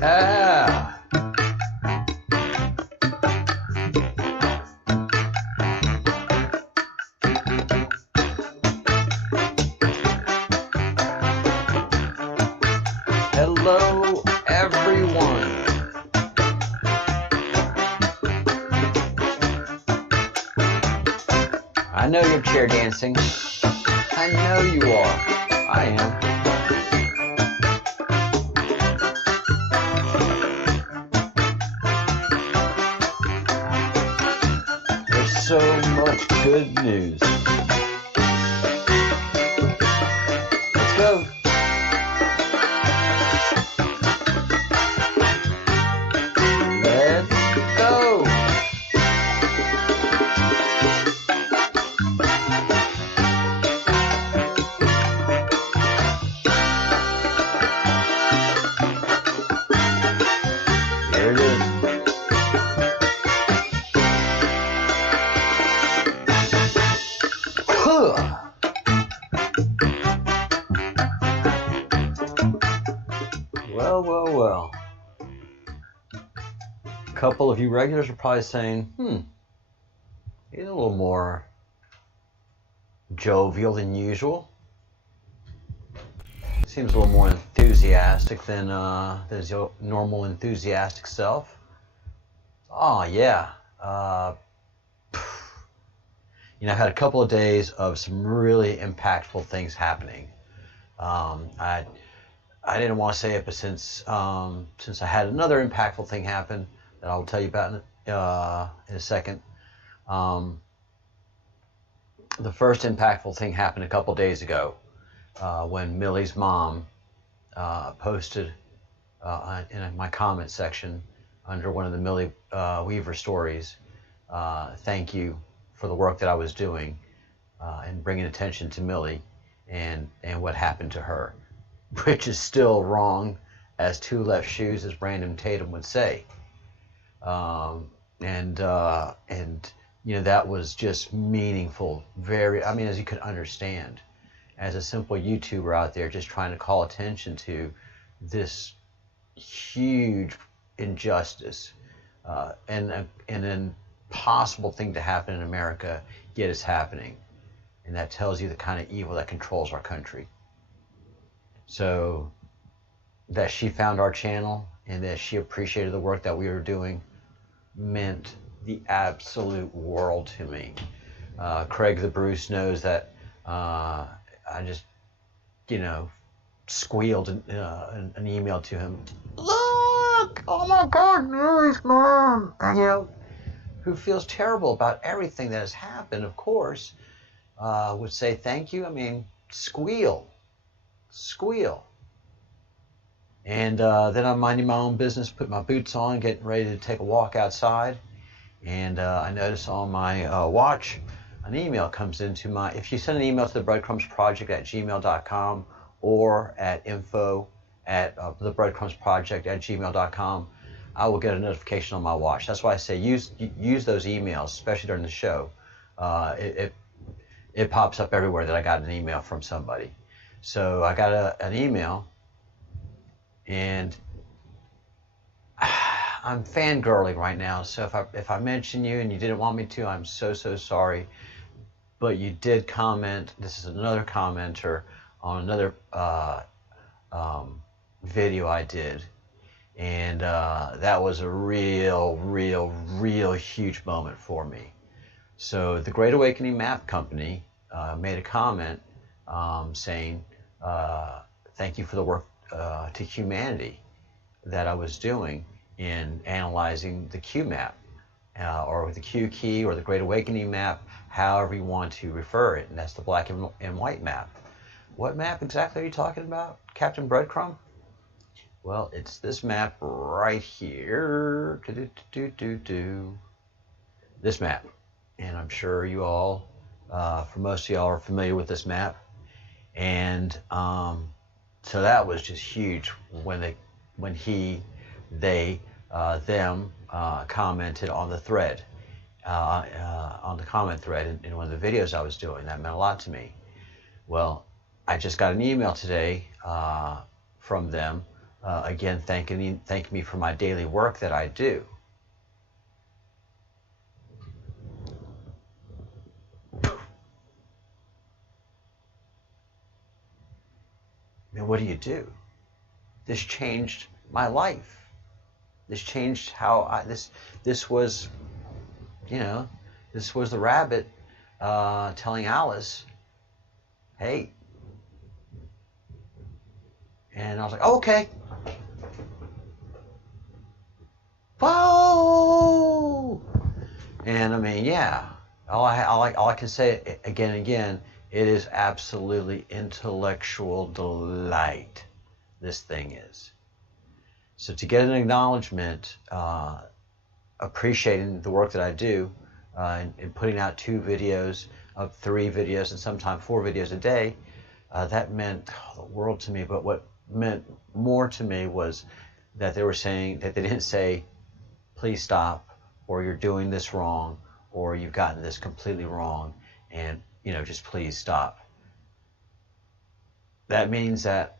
Ah. Hello, everyone. I know you're chair dancing. I know you are. I am. There's so much good news. Let's go. Let's go. Here it is. Well. A couple of you regulars are probably saying, he's a little more jovial than usual. Seems a little more enthusiastic than his normal enthusiastic self. Oh, yeah. I've had a couple of days of some really impactful things happening. I didn't want to say it, but since I had another impactful thing happen that I'll tell you about in a second. The first impactful thing happened a couple days ago when Millie's mom posted in my comment section under one of the Millie Weaver stories, thank you for the work that I was doing and bringing attention to Millie and what happened to her, which is still wrong as two left shoes, as Brandon Tatum would say. That was just meaningful, as you could understand, as a simple YouTuber out there just trying to call attention to this huge injustice and an impossible thing to happen in America, yet it's happening. And that tells you the kind of evil that controls our country. So that she found our channel and that she appreciated the work that we were doing meant the absolute world to me. Craig the Bruce knows that I just, squealed an email to him. Look! Oh my God, Millie's mom! Who feels terrible about everything that has happened, of course, would say thank you. Squeal. And then I'm minding my own business, put my boots on, getting ready to take a walk outside. And I notice on my watch, an email comes into my, if you send an email to the Breadcrumbs Project at gmail.com or at info@thebreadcrumbsproject@gmail.com, I will get a notification on my watch. That's why I say use those emails, especially during the show. It pops up everywhere that I got an email from somebody. So I got an email, and I'm fangirling right now. So if I mention you and you didn't want me to, I'm so sorry. But you did comment. This is another commenter on another video I did. And that was a real huge moment for me. So the Great Awakening Map Company made a comment saying, thank you for the work to humanity that I was doing in analyzing the Q map, or the Q key, or the Great Awakening map, however you want to refer it. And that's the black and white map. What map exactly are you talking about, Captain Breadcrumb? Well, it's this map right here. This map. And I'm sure you all, for most of y'all, are familiar with this map. And so that was just huge when they commented on the thread, on the comment thread in one of the videos I was doing. That meant a lot to me. Well, I just got an email today from them again, thanking me for my daily work that I do. And what do? This changed my life. This changed how this was, this was the rabbit telling Alice, hey. And I was like, oh, okay. Whoa! And I mean, yeah. All I can say again and again, it is absolutely intellectual delight. This thing is. So to get an acknowledgement, appreciating the work that I do, and putting out 2 videos, 3 videos, and sometimes 4 videos a day, that meant the world to me. But what meant more to me was that they were saying that they didn't say, please stop, or you're doing this wrong, or you've gotten this completely wrong, and just please stop. That means that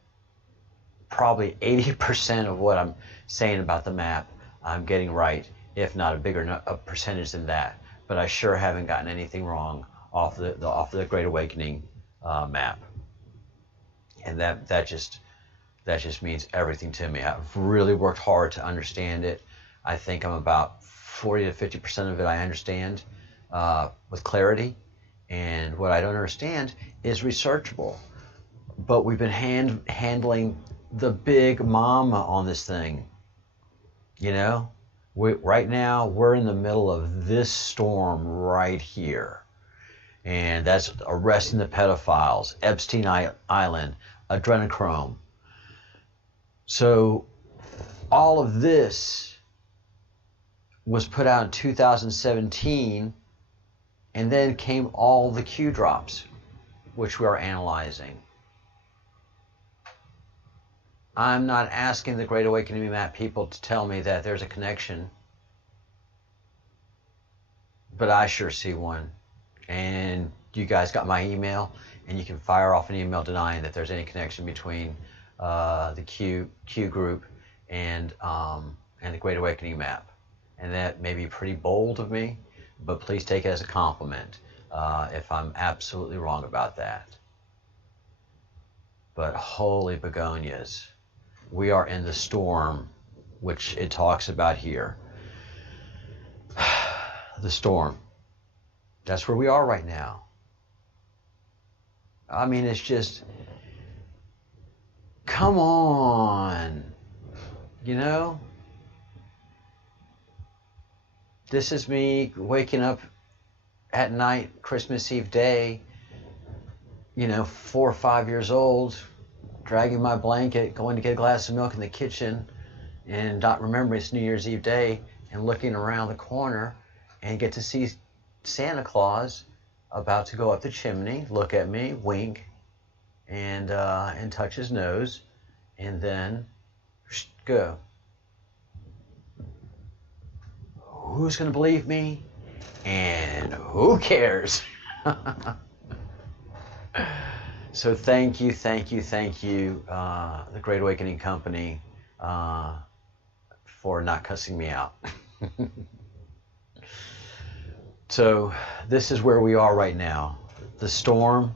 probably 80% of what I'm saying about the map I'm getting right, if not a bigger percentage than that. But I sure haven't gotten anything wrong off the Great Awakening map, and that just means everything to me. I've really worked hard to understand it. I think I'm about 40 to 50% of it I understand with clarity, and what I don't understand is researchable. But we've been handling the big mama on this thing. Right now we're in the middle of this storm right here, and that's arresting the pedophiles, Epstein Island, adrenochrome. So all of this was put out in 2017, and then came all the Q drops, which we are analyzing. I'm not asking the Great Awakening map people to tell me that there's a connection, but I sure see one. And you guys got my email, and you can fire off an email denying that there's any connection between the Q group and the Great Awakening map. And that may be pretty bold of me, but please take it as a compliment if I'm absolutely wrong about that. But holy begonias, we are in the storm, which it talks about here. The storm. That's where we are right now. I mean, it's just, come on, This is me waking up at night, Christmas Eve day, 4 or 5 years old, dragging my blanket, going to get a glass of milk in the kitchen, and not remembering it's New Year's Eve day, and looking around the corner and get to see Santa Claus about to go up the chimney, look at me, wink, and touch his nose, and then go. Who's going to believe me? And who cares? So thank you, the Great Awakening Company, for not cussing me out. So this is where we are right now, the storm.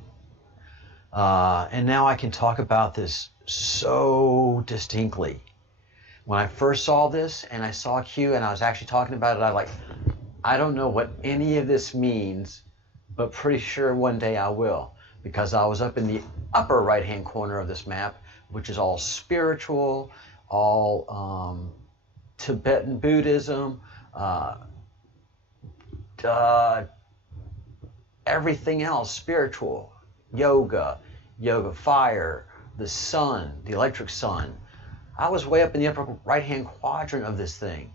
And now I can talk about this so distinctly. When I first saw this and I saw Q and I was actually talking about it, I don't know what any of this means, but pretty sure one day I will, because I was up in the upper right-hand corner of this map, which is all spiritual, all Tibetan Buddhism, everything else spiritual, yoga, fire, the sun, the electric sun. I was way up in the upper right-hand quadrant of this thing.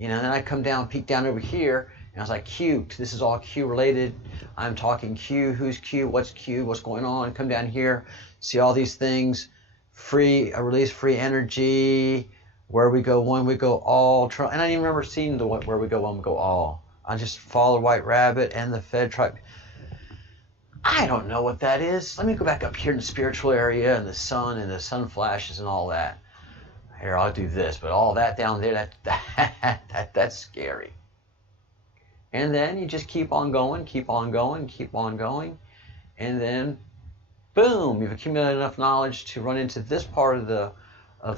And then I come down, peek down over here, and I was like, Q, this is all Q related. I'm talking Q, who's Q, what's going on? Come down here, see all these things, release free energy, where we go one, we go all. And I didn't even remember seeing the where we go one, we go all. I just follow White Rabbit and the Fed truck. I don't know what that is. Let me go back up here in the spiritual area and the sun flashes and all that. Here, I'll do this, but all that down there, that's scary. And then you just keep on going, keep on going, keep on going, and then boom, you've accumulated enough knowledge to run into this part of the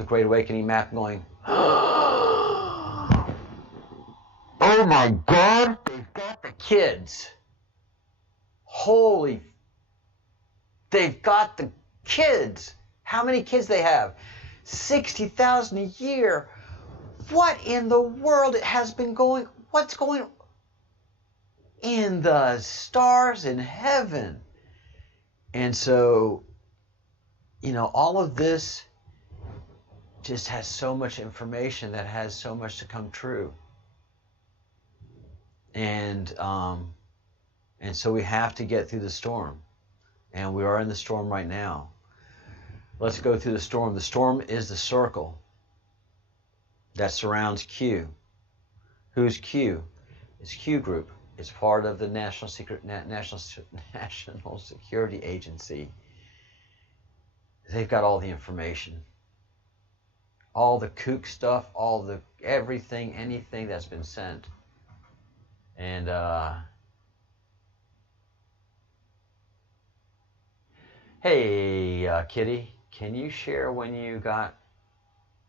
Great Awakening map going, oh my God, they've got the kids. Holy, they've got the kids. How many kids they have? 60,000 a year. What in the world has been going, what's going in the stars in heaven? And so, you know, all of this just has so much information that has so much to come true. And so we have to get through the storm. And we are in the storm right now. Let's go through the storm. The storm is the circle that surrounds Q. Who's Q? It's Q Group. It's part of the National Security Agency. They've got all the information. All the kook stuff, all the everything, anything that's been sent. And hey, Kitty, can you share when you got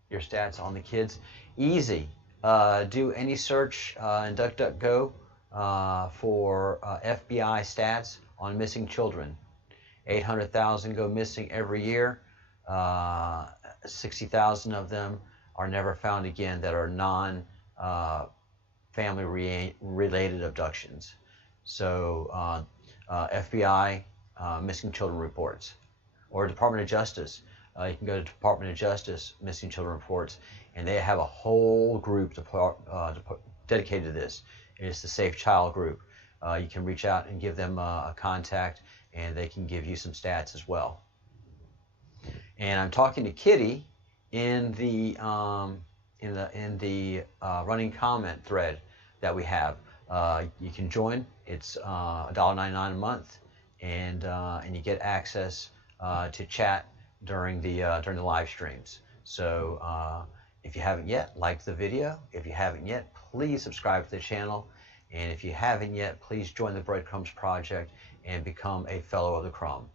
your stats on the kids? Easy. Do any search in DuckDuckGo for FBI stats on missing children. 800,000 go missing every year. 60,000 of them are never found again that are non-family related abductions. So FBI missing children reports, or Department of Justice. You can go to Department of Justice missing children reports, and they have a whole group dedicated to this. It's the Safe Child group. You can reach out and give them a contact, and they can give you some stats as well. And I'm talking to Kitty in the running comment thread that we have. You can join. It's $1.99 a month, and you get access to chat during the live streams. So if you haven't yet, like the video. If you haven't yet, please subscribe to the channel. And if you haven't yet, please join the Breadcrumbs Project and become a Fellow of the Crumb,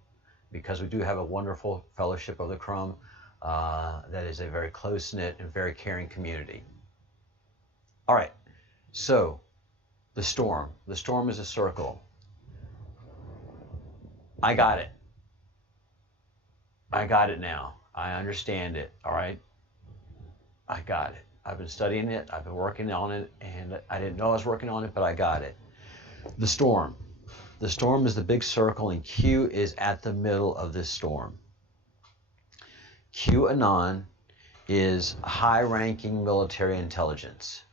because we do have a wonderful Fellowship of the Crumb that is a very close-knit and very caring community. All right, so the storm. The storm is a circle. I got it. I got it now. I understand it, all right? I got it. I've been studying it. I've been working on it, and I didn't know I was working on it, but I got it. The storm. The storm is the big circle, and Q is at the middle of this storm. QAnon is high-ranking military intelligence.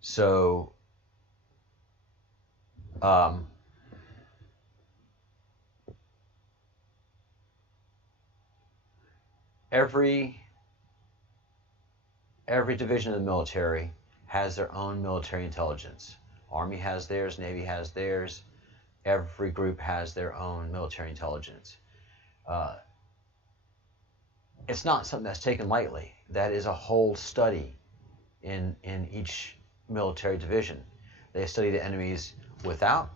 So, every division of the military has their own military intelligence. Army has theirs, Navy has theirs. Every group has their own military intelligence. It's not something that's taken lightly. That is a whole study in each military division. They study the enemies without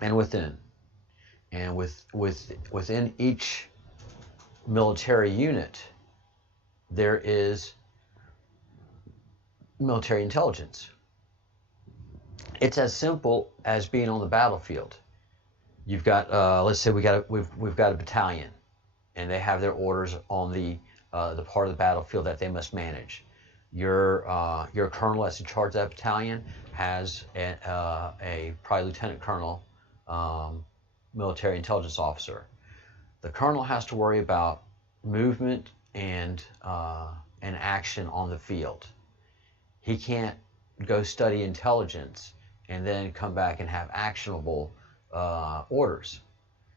and within. And within each military unit, there is military intelligence. It's as simple as being on the battlefield. You've got, let's say we've got a battalion, and they have their orders on the part of the battlefield that they must manage. Your colonel that's in charge of that battalion has a probably lieutenant colonel, military intelligence officer. The colonel has to worry about movement and action on the field. He can't go study intelligence and then come back and have actionable orders.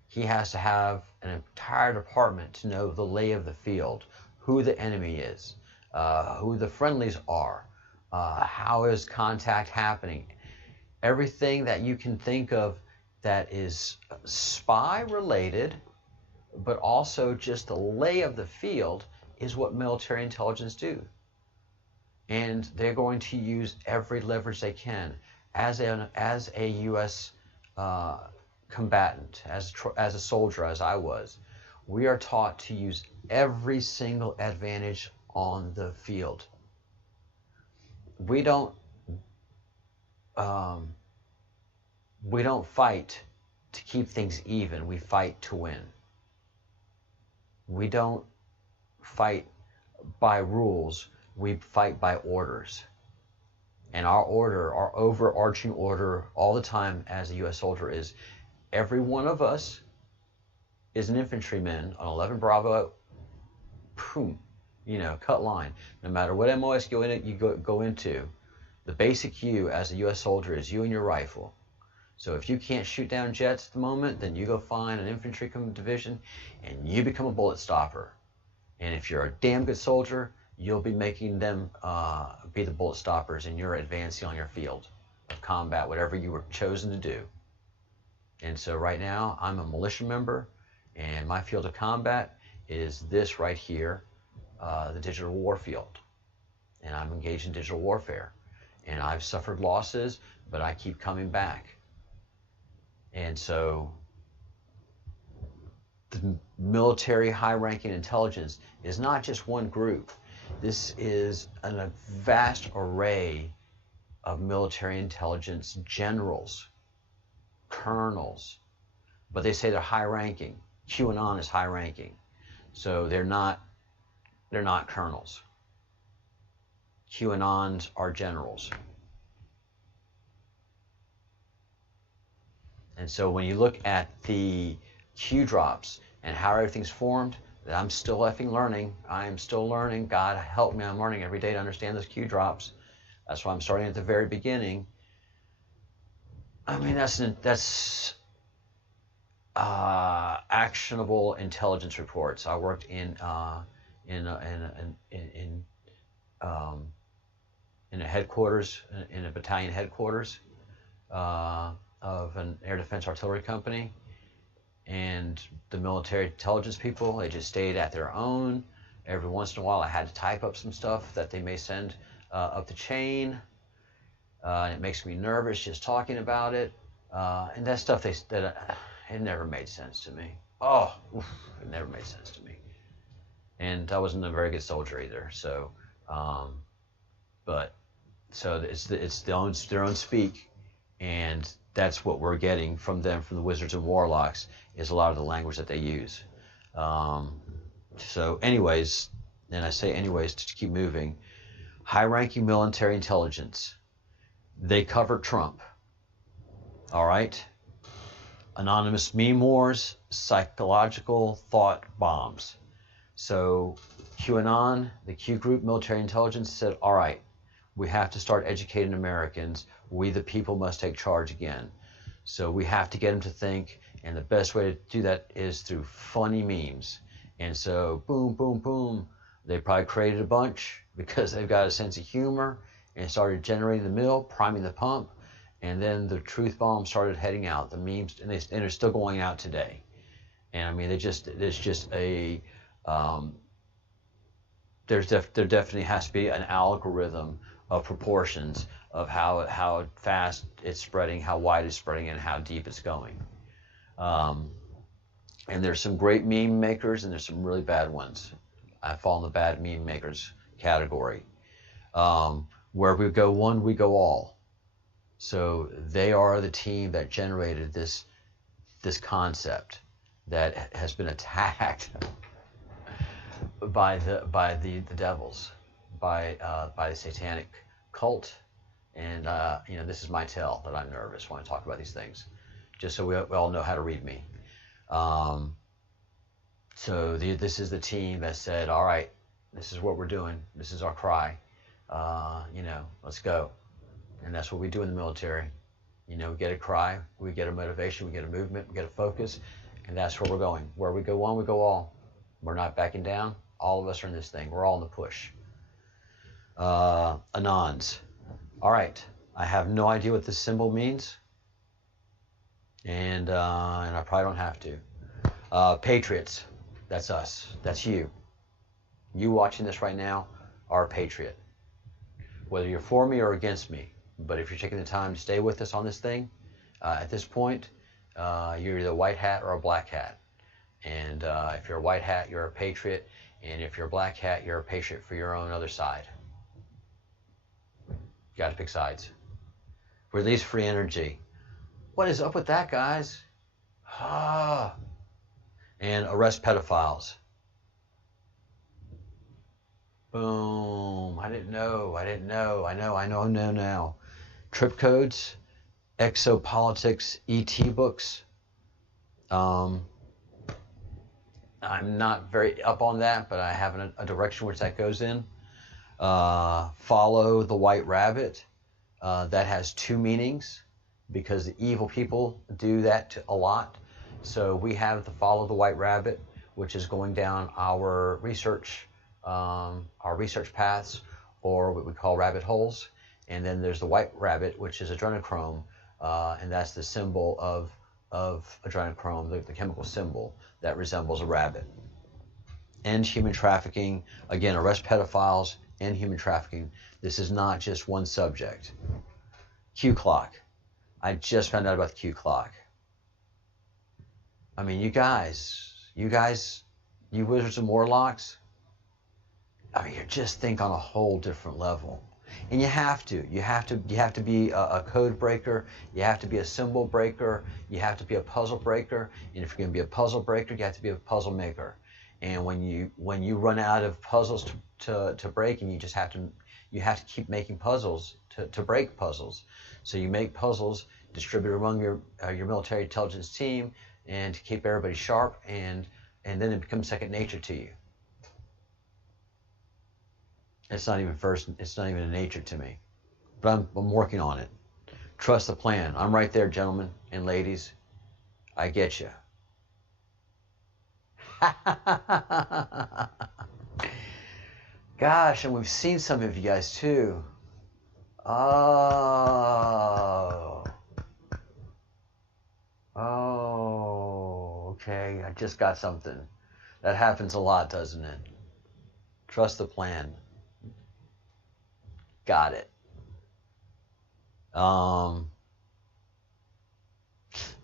He has to have an entire department to know the lay of the field, who the enemy is, who the friendlies are, how is contact happening. Everything that you can think of that is spy related, but also just the lay of the field is what military intelligence do. And they're going to use every leverage they can. As a U.S. Combatant, as a soldier, as I was, we are taught to use every single advantage on the field. We don't fight to keep things even. We fight to win. We don't fight by rules. We fight by orders. And our order, our overarching order all the time as a U.S. soldier is every one of us is an infantryman on 11 Bravo, boom, cut line. No matter what MOS you go into, the basic you as a U.S. soldier is you and your rifle. So if you can't shoot down jets at the moment, then you go find an infantry division and you become a bullet stopper. And if you're a damn good soldier, you'll be making them be the bullet stoppers, and you're advancing on your field of combat, whatever you were chosen to do. And so right now, I'm a militia member, and my field of combat is this right here, the digital war field. And I'm engaged in digital warfare. And I've suffered losses, but I keep coming back. And so the military high-ranking intelligence is not just one group. This is a vast array of military intelligence generals, colonels, but they say they're high-ranking. QAnon is high-ranking, so they're not colonels. QAnons are generals. And so when you look at the Q drops and how everything's formed, I'm still effing learning. I am still learning. God help me, I'm learning every day to understand those Q drops. That's why I'm starting at the very beginning. I mean, that's actionable intelligence reports. I worked in a headquarters, in a battalion headquarters of an air defense artillery company. And the military intelligence people, they just stayed at their own. Every once in a while, I had to type up some stuff that they may send up the chain. And it makes me nervous just talking about it. And that stuff, it never made sense to me. Oh, it never made sense to me. And I wasn't a very good soldier either. So, it's their own speak, and that's what we're getting from them, from the wizards and warlocks, is a lot of the language that they use. So anyways, and I say anyways to keep moving, high-ranking military intelligence, they cover Trump, all right? Anonymous meme wars, psychological thought bombs. So QAnon, the Q group, military intelligence, said, all right, we have to start educating Americans. We, the people, must take charge again. So we have to get them to think, and the best way to do that is through funny memes. And so, boom, boom, boom, they probably created a bunch because they've got a sense of humor and started generating the mill, priming the pump, and then the truth bomb started heading out. The memes, and they're still going out today. And I mean, there definitely has to be an algorithm of proportions of how fast it's spreading, how wide it's spreading, and how deep it's going. And there's some great meme makers, and there's some really bad ones. I fall in the bad meme makers category. Where we go one, we go all. So they are the team that generated this concept that has been attacked by the devils, by the satanic cult. And this is my tell that I'm nervous when I talk about these things, just so we all know how to read me. This is the team that said, all right, this is what we're doing. This is our cry. Let's go. And that's what we do in the military. We get a cry, we get a motivation, we get a movement, we get a focus, and that's where we're going. Where we go one, we go all. We're not backing down. All of us are in this thing. We're all in the push. Anons. All right. I have no idea what this symbol means, and I probably don't have to. Patriots. That's us. That's you. You watching this right now are a patriot. Whether you're for me or against me, but if you're taking the time to stay with us on this thing, at this point, you're either a white hat or a black hat. And if you're a white hat, you're a patriot. And if you're a black hat, you're a patriot for your own other side. You got to pick sides. Release free energy. What is up with that, guys? Ah. And arrest pedophiles. Boom. I didn't know. I know now. Trip codes, exopolitics, ET books. I'm not very up on that, but I have a direction which that goes in. Follow the white rabbit. That has two meanings because the evil people do that a lot. So we have the follow the white rabbit, which is going down our research paths, or what we call rabbit holes. And then there's the white rabbit, which is adrenochrome, and that's the symbol of adrenochrome, the chemical symbol that resembles a rabbit. End human trafficking. Again, arrest pedophiles, end human trafficking. This is not just one subject. Q clock. I just found out about the Q clock. I mean, you guys, you wizards and warlocks, I mean, you just think on a whole different level. And you have to be a code breaker. You have to be a symbol breaker. You have to be a puzzle breaker. And if you're going to be a puzzle breaker, you have to be a puzzle maker. And when you run out of puzzles to break, and you have to keep making puzzles to break puzzles. So you make puzzles, distribute among your military intelligence team, and to keep everybody sharp, and then it becomes second nature to you. It's not even a nature to me, but I'm working on it. Trust the plan. I'm right there, gentlemen and ladies. I get you. Gosh, and we've seen some of you guys too. Oh, okay. I just got something. That happens a lot, doesn't it? Trust the plan. Got it. By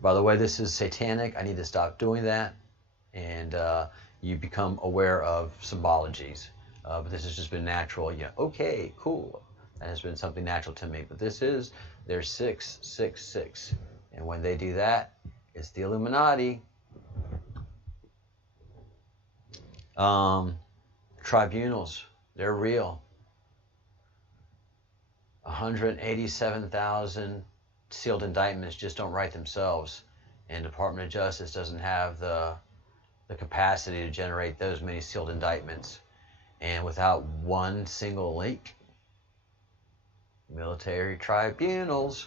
the way, this is satanic. I need to stop doing that. And you become aware of symbologies. But this has just been natural. Yeah, okay, cool. That has been something natural to me. But they're 666. And when they do that, it's the Illuminati. Tribunals, they're real. 187,000 sealed indictments just don't write themselves, and Department of Justice doesn't have the capacity to generate those many sealed indictments. And without one single link, military tribunals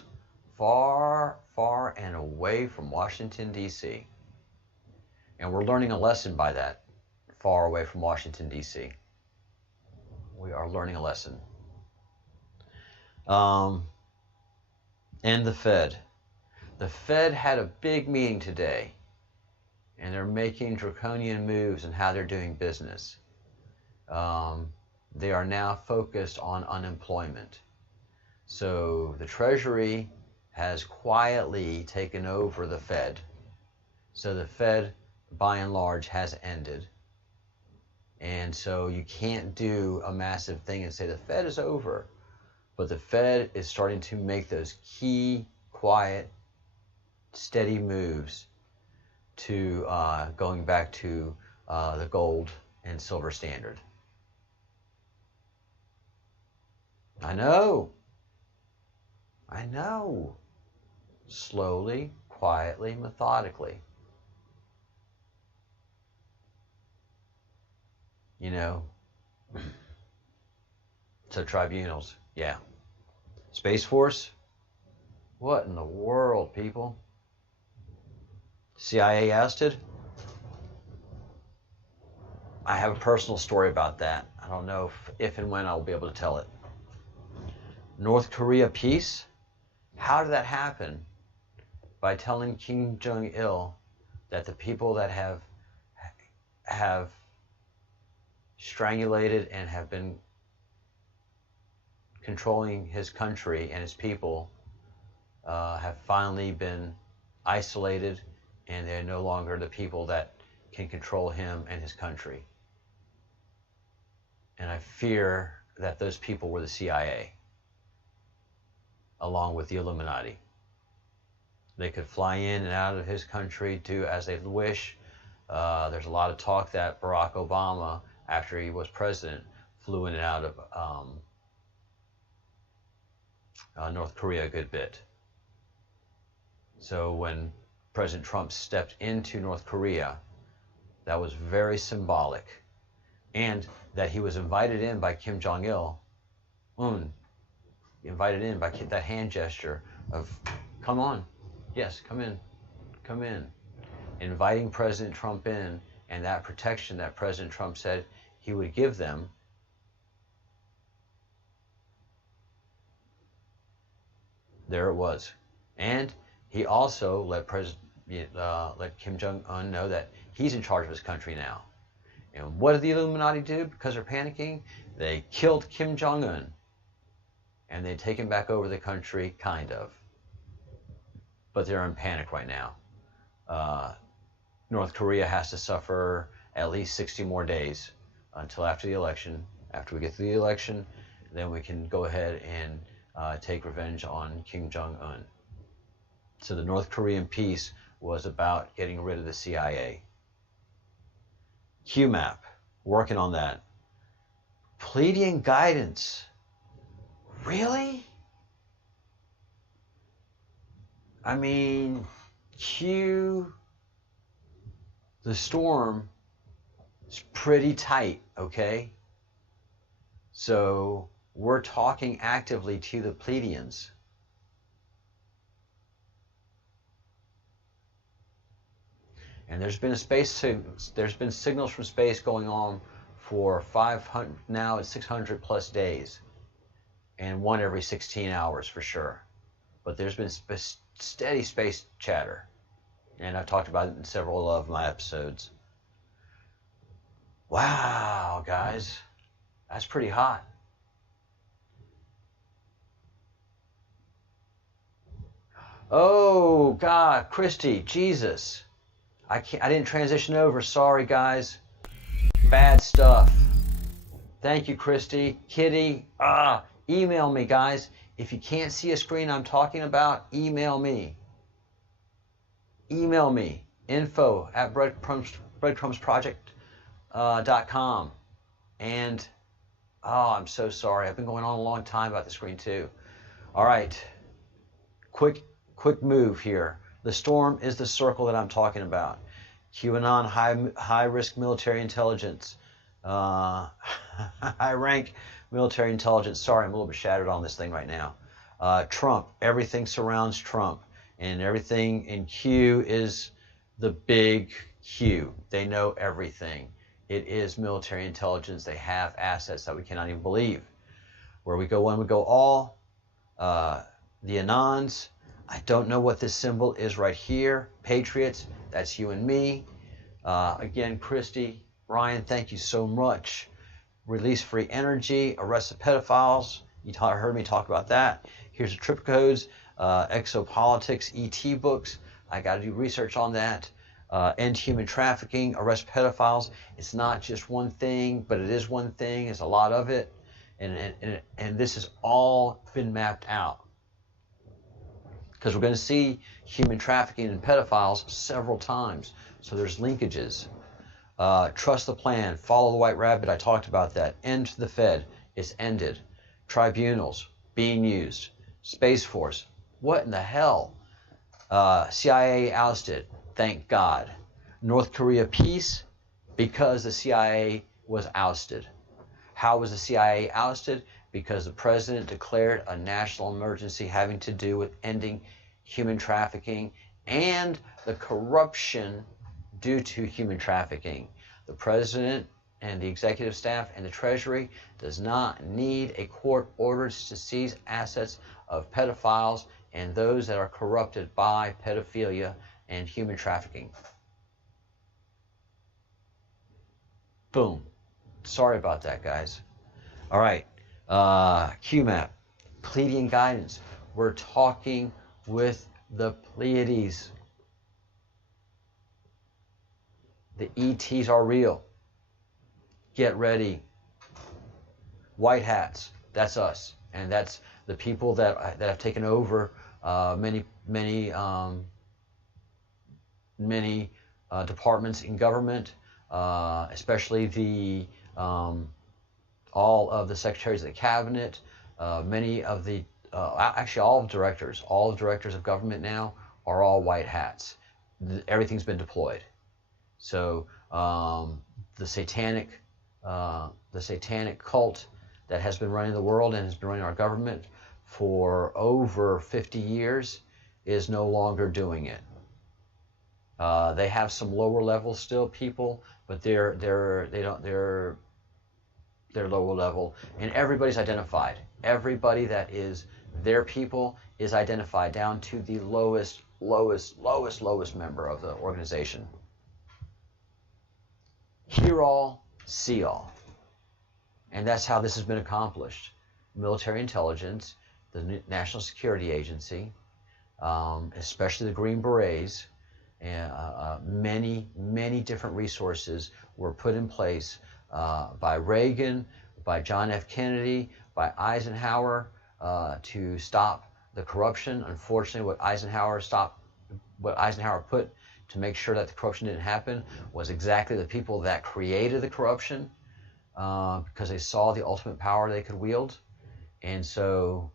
far, far and away from Washington, D.C. And we're learning a lesson by that, far away from Washington, D.C. We are learning a lesson. And the Fed. The Fed had a big meeting today, and they're making draconian moves in how they're doing business. They are now focused on unemployment. So the Treasury has quietly taken over the Fed. So the Fed, by and large, has ended. And so you can't do a massive thing and say the Fed is over. But the Fed is starting to make those key, quiet, steady moves to going back to the gold and silver standard. I know. Slowly, quietly, methodically. You know. So tribunals, yeah. Space Force? What in the world, people? CIA ousted? I have a personal story about that. I don't know if and when I'll be able to tell it. North Korea peace? How did that happen? By telling Kim Jong-il that the people that have strangulated and have been controlling his country and his people have finally been isolated, and they're no longer the people that can control him and his country. And I fear that those people were the CIA, along with the Illuminati. They could fly in and out of his country, do as they wish. There's a lot of talk that Barack Obama, after he was president, flew in and out of North Korea a good bit. So when President Trump stepped into North Korea, that was very symbolic. And that he was invited in by Kim Jong-il, invited in by that hand gesture of, come on, yes, come in. Inviting President Trump in, and that protection that President Trump said he would give them, there it was. And he also let Kim Jong-un know that he's in charge of his country now. And what did the Illuminati do because they're panicking? They killed Kim Jong-un. And they've taken back over the country, kind of. But they're in panic right now. North Korea has to suffer at least 60 more days until after the election. After we get through the election, then we can go ahead and take revenge on Kim Jong-un. So the North Korean peace was about getting rid of the CIA. QMAP, working on that. Pleiadian guidance. Really? I mean, Q, the storm, is pretty tight, okay? So we're talking actively to the Pleiadians. And there's been signals from space going on for 500, now it's 600 plus days, and one every 16 hours for sure. But there's been steady space chatter, and I've talked about it in several of my episodes. Wow, guys, that's pretty hot. Oh God, Christy, Jesus. I didn't transition over. Sorry, guys. Bad stuff. Thank you, Christy. Kitty. Email me, guys. If you can't see a screen I'm talking about, email me. Email me. info@breadcrumbsproject.com. And, I'm so sorry. I've been going on a long time about the screen, too. All right. Quick move here. The storm is the circle that I'm talking about. QAnon, high risk military intelligence, high rank military intelligence. Sorry, I'm a little bit shattered on this thing right now. Trump, everything surrounds Trump, and everything in Q is the big Q. They know everything. It is military intelligence. They have assets that we cannot even believe. Where we go one, we go all. The Anons. I don't know what this symbol is right here. Patriots, that's you and me. Again, Christy, Ryan, thank you so much. Release free energy, arrest the pedophiles. You heard me talk about that. Here's the trip codes, exopolitics, ET books. I got to do research on that. End human trafficking, arrest pedophiles. It's not just one thing, but it is one thing. It's a lot of it. And this has all been mapped out. Because we're going to see human trafficking and pedophiles several times. So there's linkages. Trust the plan. Follow the white rabbit. I talked about that. End the Fed. It's ended. Tribunals being used. Space Force. What in the hell? CIA ousted. Thank God. North Korea peace because the CIA was ousted. How was the CIA ousted? Because the president declared a national emergency having to do with ending human trafficking and the corruption due to human trafficking. The president and the executive staff and the Treasury does not need a court order to seize assets of pedophiles and those that are corrupted by pedophilia and human trafficking. Boom. Sorry about that, guys. All right. QMAP, Pleiadian guidance. We're talking with the Pleiades. The ETs are real. Get ready. White hats. That's us, and that's the people that have taken over many departments in government, especially the all of the secretaries of the cabinet, many of the actually all of the directors of government now are all white hats. Everything's been deployed. So the satanic cult that has been running the world and has been running our government for over 50 years is no longer doing it. They have some lower level still people, but they're lower level, and everybody's identified. Everybody that is their people is identified down to the lowest member of the organization. Hear all, see all. And that's how this has been accomplished. Military intelligence, the National Security Agency, especially the Green Berets, many different resources were put in place by Reagan, by John F. Kennedy, by Eisenhower to stop the corruption. Unfortunately, what Eisenhower put to make sure that the corruption didn't happen was exactly the people that created the corruption, because they saw the ultimate power they could wield. And so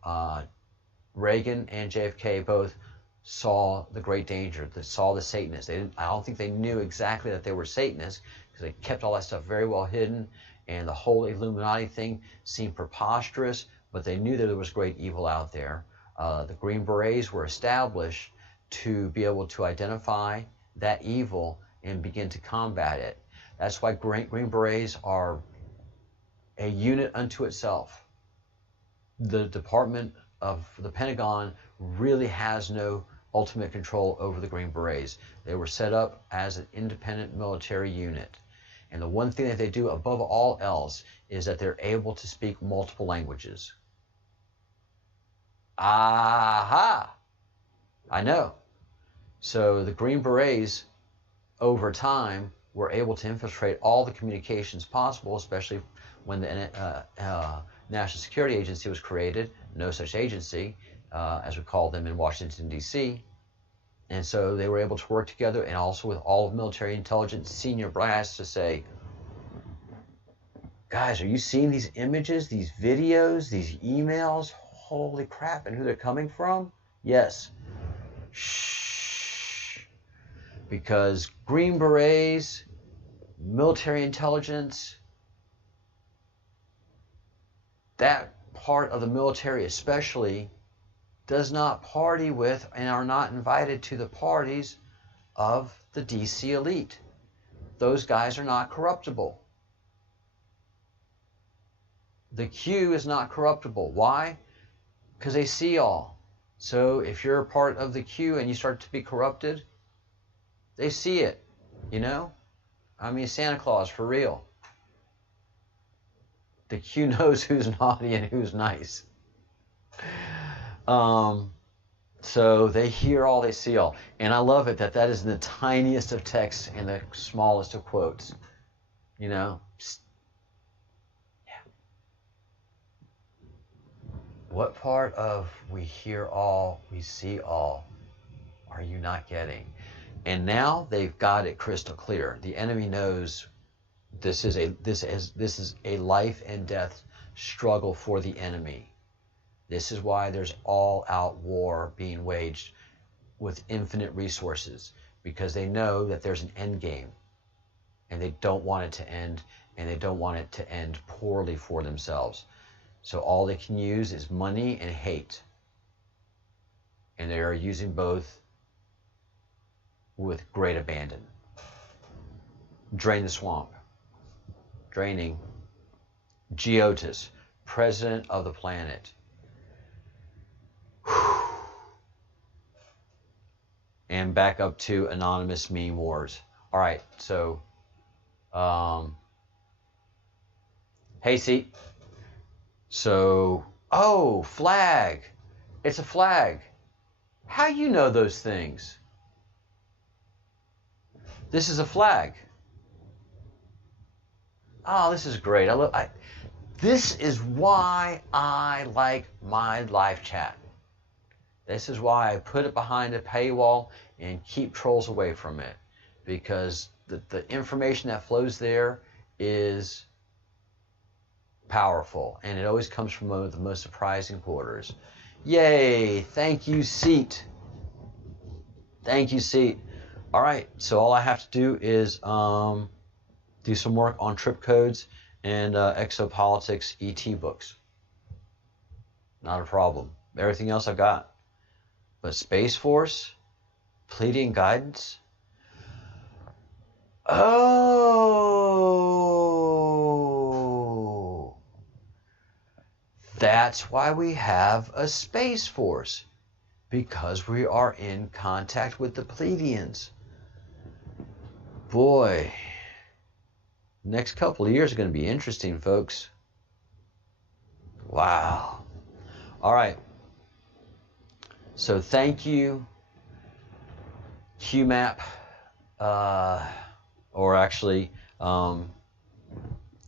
Reagan and JFK both saw the great danger, that saw the Satanists. I don't think they knew exactly that they were Satanists, because they kept all that stuff very well hidden, and the whole Illuminati thing seemed preposterous, but they knew that there was great evil out there. The Green Berets were established to be able to identify that evil and begin to combat it. That's why Green Berets are a unit unto itself. The Department of the Pentagon really has no ultimate control over the Green Berets. They were set up as an independent military unit. And the one thing that they do above all else is that they're able to speak multiple languages. Aha! I know. So the Green Berets, over time, were able to infiltrate all the communications possible, especially when the National Security Agency was created. No such agency, as we call them in Washington, D.C. And so they were able to work together, and also with all of military intelligence senior brass, to say, guys, are you seeing these images, these videos, these emails? Holy crap, and who they're coming from? Yes. Shh. Because Green Berets, military intelligence, that part of the military especially, does not party with and are not invited to the parties of the DC elite. Those guys are not corruptible. The Q is not corruptible. Why? Because they see all. So if you're a part of the Q and you start to be corrupted, they see it, you know? I mean, Santa Claus, for real. The Q knows who's naughty and who's nice. So they hear all, they see all. And I love it that is the tiniest of texts and the smallest of quotes. You know? Yeah. What part of we hear all, we see all are you not getting? And now they've got it crystal clear. The enemy knows this is a life and death struggle for the enemy. This is why there's all-out war being waged with infinite resources, because they know that there's an end game, and they don't want it to end, and they don't want it to end poorly for themselves. So all they can use is money and hate, and they are using both with great abandon. Drain the swamp. Draining. Geotis, president of the planet. And back up to anonymous meme wars. All right, so Hey, seat. So, oh, flag. It's a flag. How you know those things? This is a flag. Oh, this is great. This is why I like my live chat. This is why I put it behind a paywall and keep trolls away from it. Because the information that flows there is powerful. And it always comes from the most surprising quarters. Yay! Thank you, seat. Thank you, seat. All right, so all I have to do is do some work on trip codes and exopolitics ET books. Not a problem. Everything else I've got. But Space Force, Pleiadian guidance. Oh, that's why we have a Space Force. Because we are in contact with the Pleiadians. Boy, next couple of years are going to be interesting, folks. Wow. All right. So thank you, QMAP, or actually,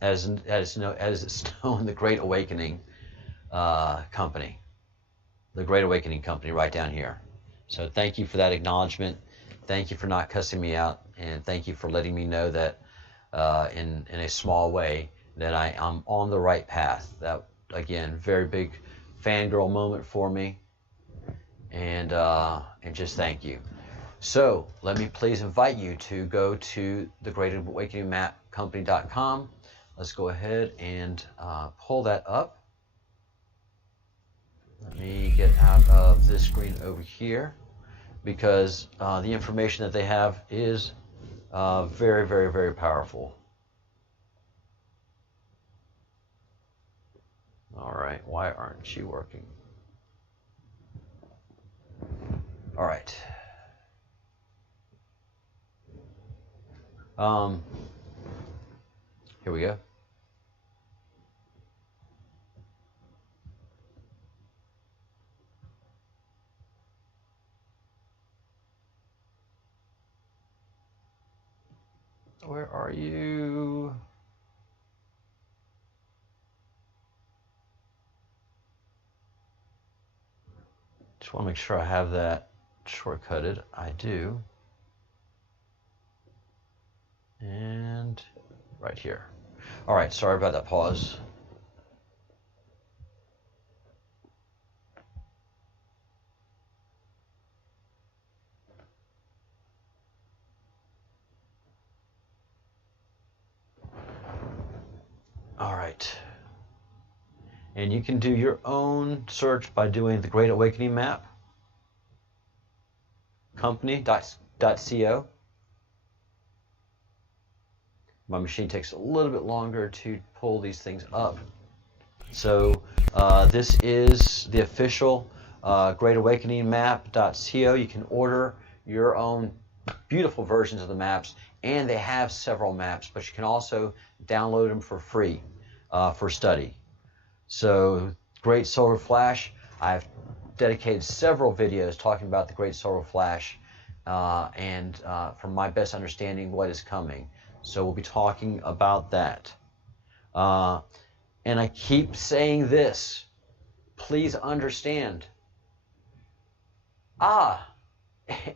as it's known, the Great Awakening Company. The Great Awakening Company right down here. So thank you for that acknowledgement. Thank you for not cussing me out, and thank you for letting me know that in a small way that I'm on the right path. That, again, very big fangirl moment for me, and just thank you. So let me please invite you to go to thegreatawakeningmapcompany.com. Let's go ahead and pull that up. Let me get out of this screen over here, because the information that they have is very, very, very powerful. All right, why aren't you working? All right. Here we go. Where are you? Just want to make sure I have that shortcutted. I do. And right here. All right, sorry about that pause. All right. And you can do your own search by doing the Great Awakening Map company.co. My machine takes a little bit longer to pull these things up. So this is the official Great Awakening Map.co. You can order your own beautiful versions of the maps, and they have several maps, but you can also download them for free for study. So Great Solar Flash, I've dedicated several videos talking about the Great Solar Flash and from my best understanding what is coming. So we'll be talking about that. And I keep saying this. Please understand.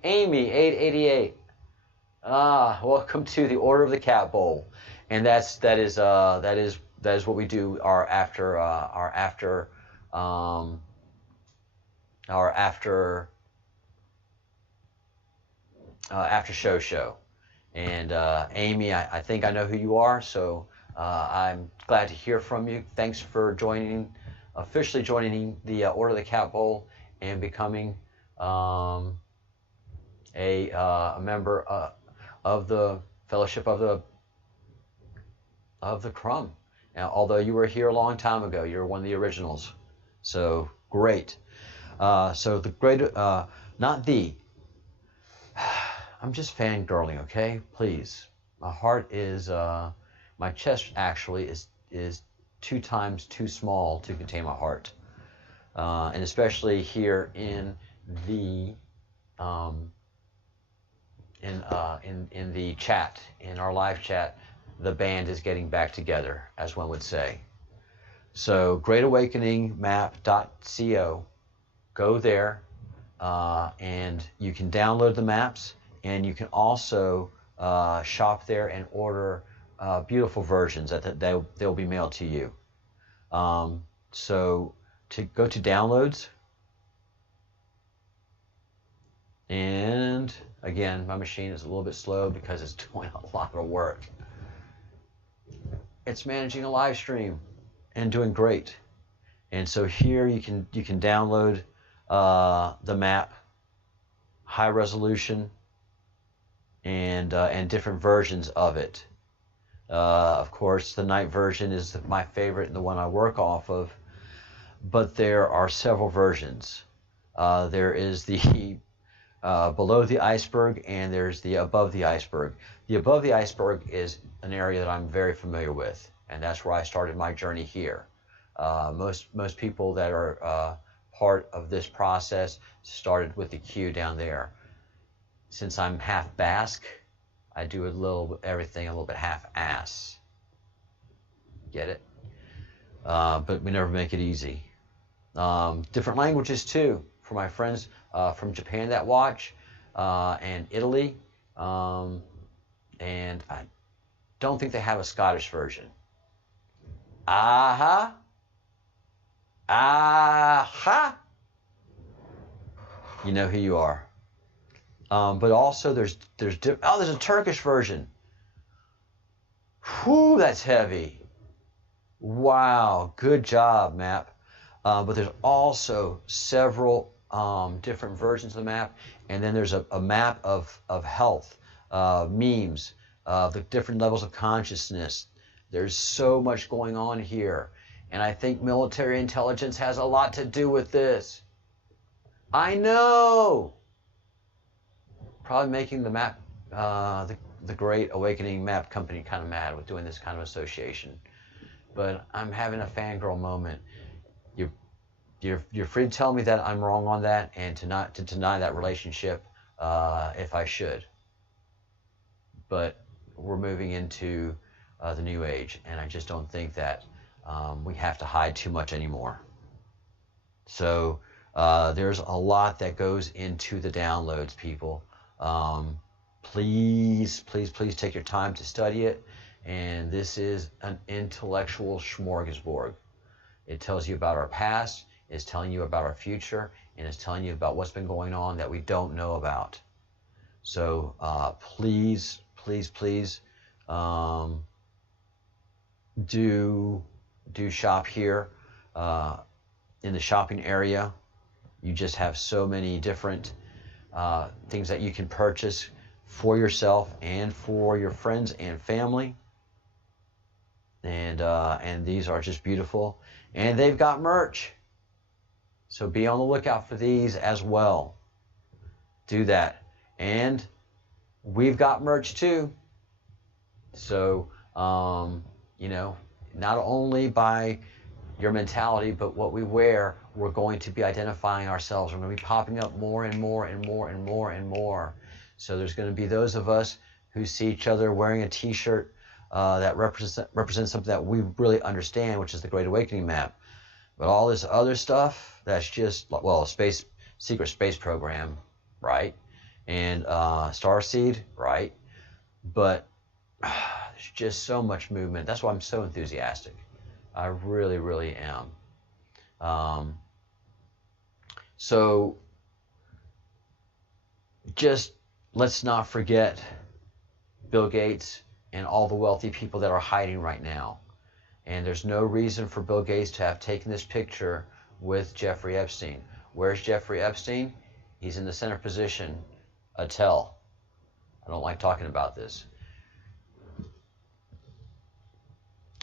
Amy, 888. Welcome to the Order of the Cat Bowl. And that is what we do our after show. And Amy, I think I know who you are, so I'm glad to hear from you. Thanks for officially joining the Order of the Cat Bowl and becoming a member of the Fellowship of the Crumb. Now, although you were here a long time ago, you're one of the originals. So great. So the great, I'm just fangirling, okay? Please. My heart is, my chest actually is 2 times too small to contain my heart. And especially here in the in the chat, in our live chat, the band is getting back together, as one would say. So greatawakeningmap.co, go there, and you can download the maps, and you can also shop there and order beautiful versions that they'll be mailed to you. So to go to downloads, and again, my machine is a little bit slow because it's doing a lot of work. It's managing a live stream and doing great. And so here you can download the map, high resolution, and different versions of it. Of course, the night version is my favorite and the one I work off of, but there are several versions. There is the below the iceberg, and there's the above the iceberg. The above the iceberg is an area that I'm very familiar with, and that's where I started my journey here. Most people that are part of this process started with the Q down there. Since I'm half Basque, I do everything a little bit half-ass. Get it? But we never make it easy. Different languages too, for my friends from Japan that watch, and Italy, and I don't think they have a Scottish version. Aha! Aha! You know who you are. But also there's a Turkish version. Whew, that's heavy. Wow, good job, map. But there's also several different versions of the map, and then there's a map of health, memes, the different levels of consciousness. There's so much going on here, and I think military intelligence has a lot to do with this. I know. Probably making the map, the Great Awakening Map Company kind of mad with doing this kind of association, but I'm having a fangirl moment. You're free to tell me that I'm wrong on that, and to deny that relationship if I should. But we're moving into the new age, and I just don't think that we have to hide too much anymore. So there's a lot that goes into the downloads, people. Please take your time to study it. And this is an intellectual smorgasbord. It tells you about our past, it's telling you about our future, and it's telling you about what's been going on that we don't know about. So please do shop here in the shopping area. You just have so many different things that you can purchase for yourself and for your friends and family, and these are just beautiful, and they've got merch, so be on the lookout for these as well. Do that, and we've got merch too. So you know, not only by your mentality, but what we wear, we're going to be identifying ourselves. We're going to be popping up more and more and more and more and more. So there's going to be those of us who see each other wearing a t-shirt that represents something that we really understand, which is the Great Awakening map. But all this other stuff, that's just, well, a secret space program, right? And Starseed, right? But there's just so much movement. That's why I'm so enthusiastic. I really, really am. So just let's not forget Bill Gates and all the wealthy people that are hiding right now. And there's no reason for Bill Gates to have taken this picture with Jeffrey Epstein. Where's Jeffrey Epstein? He's in the center position. I don't like talking about this.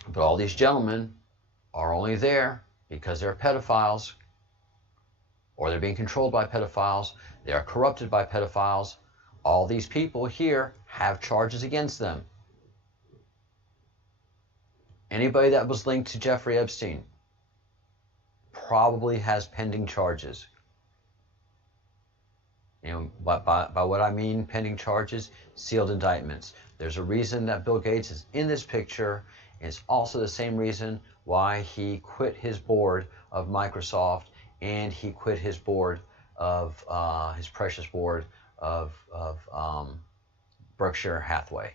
But all these gentlemen are only there because they're pedophiles, or they're being controlled by pedophiles. They are corrupted by pedophiles. All these people here have charges against them. Anybody that was linked to Jeffrey Epstein probably has pending charges. And by what I mean pending charges, sealed indictments. There's a reason that Bill Gates is in this picture. And it's also the same reason why he quit his board of Microsoft, and he quit his board of his precious board of Berkshire Hathaway.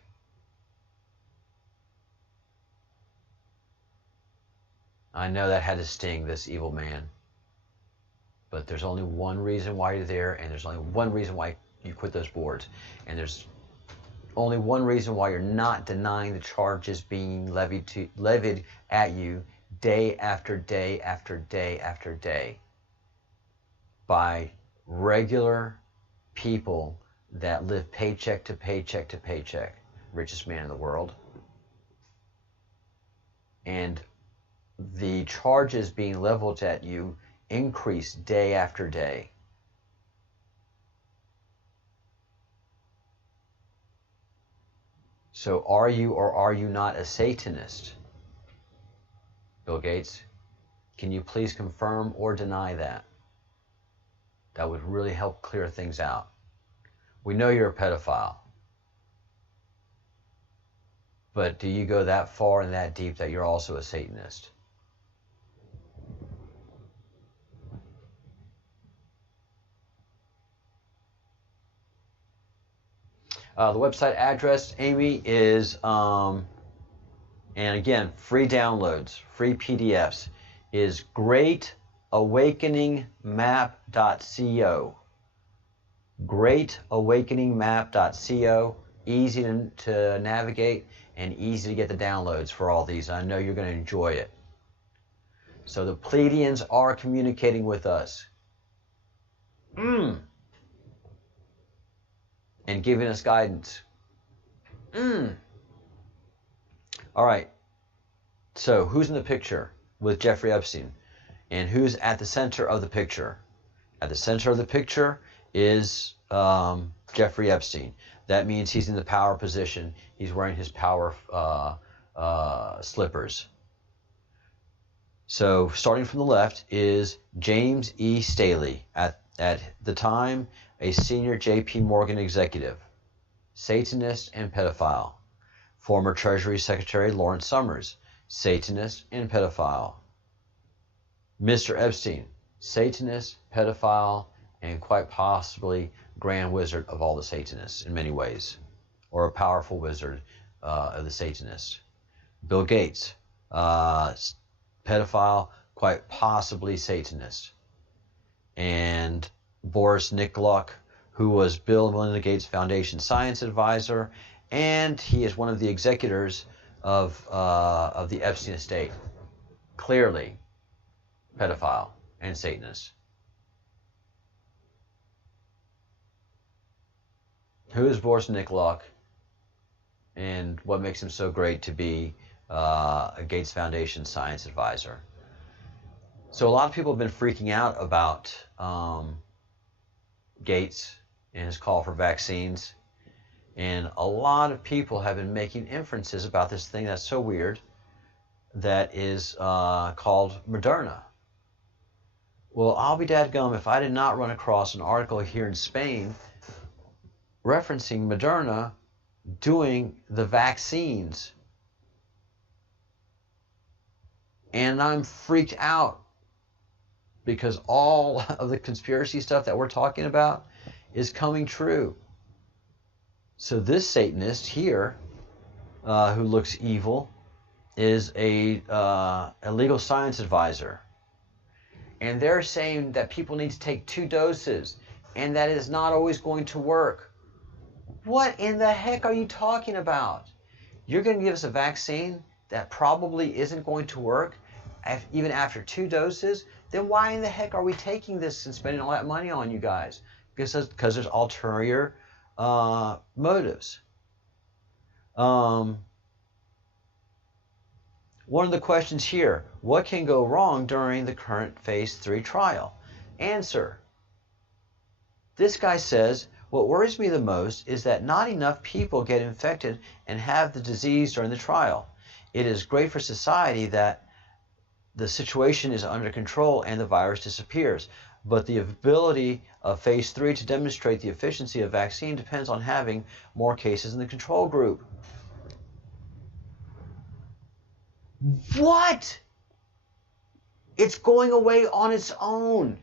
I know that had to sting this evil man. But there's only one reason why you're there, and there's only one reason why you quit those boards. And there's only one reason why you're not denying the charges being levied at you day after day after day after day by regular people that live paycheck to paycheck to paycheck. Richest man in the world. And the charges being leveled at you increase day after day. So are you or are you not a Satanist? Bill Gates, can you please confirm or deny that? That would really help clear things out. We know you're a pedophile. But do you go that far and that deep that you're also a Satanist? The website address, Amy, is, and again, free downloads, free PDFs, is greatawakeningnmap.co. Greatawakeningnmap.co. Easy to navigate and easy to get the downloads for all these. I know you're going to enjoy it. So the Pleiadians are communicating with us. And giving us guidance. All right. So who's in the picture with Jeffrey Epstein? And who's at the center of the picture? At the center of the picture is Jeffrey Epstein. That means he's in the power position. He's wearing his power slippers. So starting from the left is James E. Staley. At the time, a senior J.P. Morgan executive, Satanist and pedophile. Former Treasury Secretary Lawrence Summers, Satanist and pedophile. Mr. Epstein, Satanist, pedophile, and quite possibly grand wizard of all the Satanists in many ways, or a powerful wizard of the Satanists. Bill Gates, pedophile, quite possibly Satanist. And Boris Nikoluk, who was Bill and Melinda Gates Foundation science advisor, and he is one of the executors of the Epstein estate. Clearly, pedophile and Satanist. Who is Boris Nikoluk, and what makes him so great to be a Gates Foundation science advisor? So a lot of people have been freaking out about Gates and his call for vaccines. And a lot of people have been making inferences about this thing that's so weird that is called Moderna. Well, I'll be dadgum if I did not run across an article here in Spain referencing Moderna doing the vaccines. And I'm freaked out because all of the conspiracy stuff that we're talking about is coming true. So this Satanist here, who looks evil, is a legal science advisor. And they're saying that people need to take 2 doses, and that is not always going to work. What in the heck are you talking about? You're going to give us a vaccine that probably isn't going to work even after 2 doses? Then why in the heck are we taking this and spending all that money on you guys? Because there's ulterior motives. One of the questions here, what can go wrong during the current phase 3 trial? Answer. This guy says, what worries me the most is that not enough people get infected and have the disease during the trial. it is great for society that the situation is under control and the virus disappears. But the ability of phase 3 to demonstrate the efficiency of vaccine depends on having more cases in the control group. What? It's going away on its own.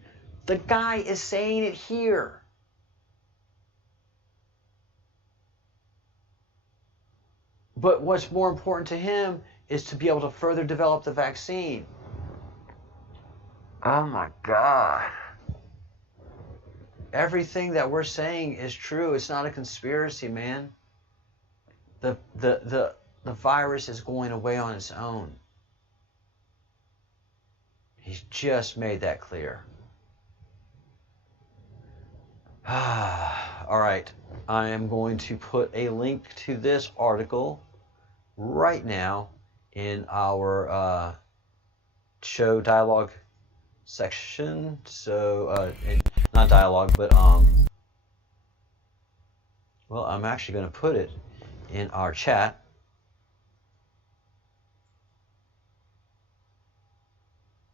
The guy is saying it here. But what's more important to him is to be able to further develop the vaccine. Oh my God. Everything that we're saying is true. It's not a conspiracy, man. The virus is going away on its own. He's just made that clear. All right. I am going to put a link to this article right now in our show dialogue section. So, not dialogue, but well, I'm actually going to put it in our chat.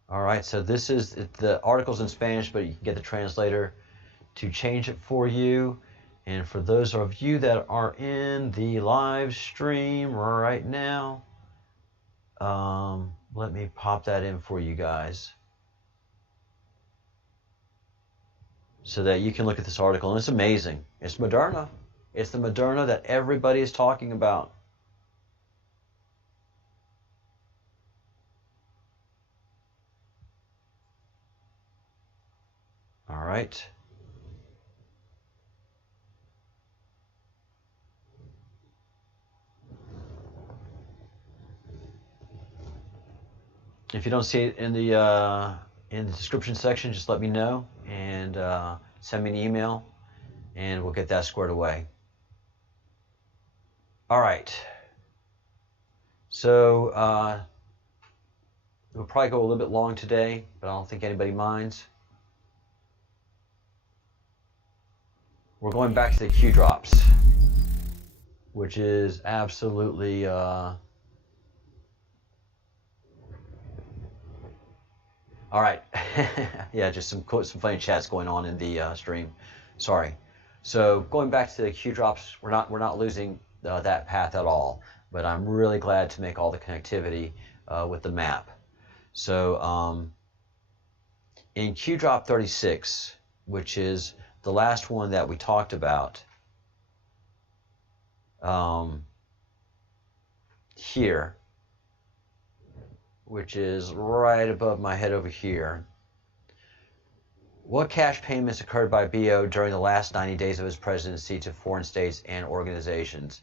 All right, so this is the article's in Spanish, but you can get the translator to change it for you. And for those of you that are in the live stream right now, let me pop that in for you guys so that you can look at this article. And it's amazing. It's Moderna. It's the Moderna that everybody is talking about. All right. If you don't see it in the description section, just let me know and send me an email, and we'll get that squared away. All right. So we'll probably go a little bit long today, but I don't think anybody minds. We're going back to the Q drops, which is absolutely all right. Yeah, just some funny chats going on in the stream. Sorry. So going back to the Q drops, we're not losing that path at all. But I'm really glad to make all the connectivity with the map. So in Q drop 36, which is the last one that we talked about, here, which is right above my head over here. What cash payments occurred by BO during the last 90 days of his presidency to foreign states and organizations?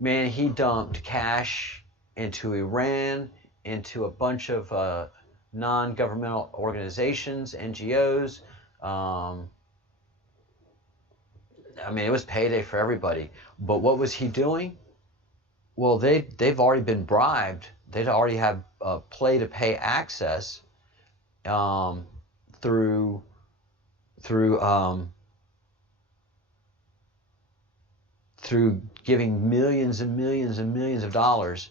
Man, he dumped cash into Iran, into a bunch of non-governmental organizations, NGOs. I mean, it was payday for everybody. But what was he doing? Well, they've already been bribed. They'd already have play-to-pay access through giving millions and millions and millions of dollars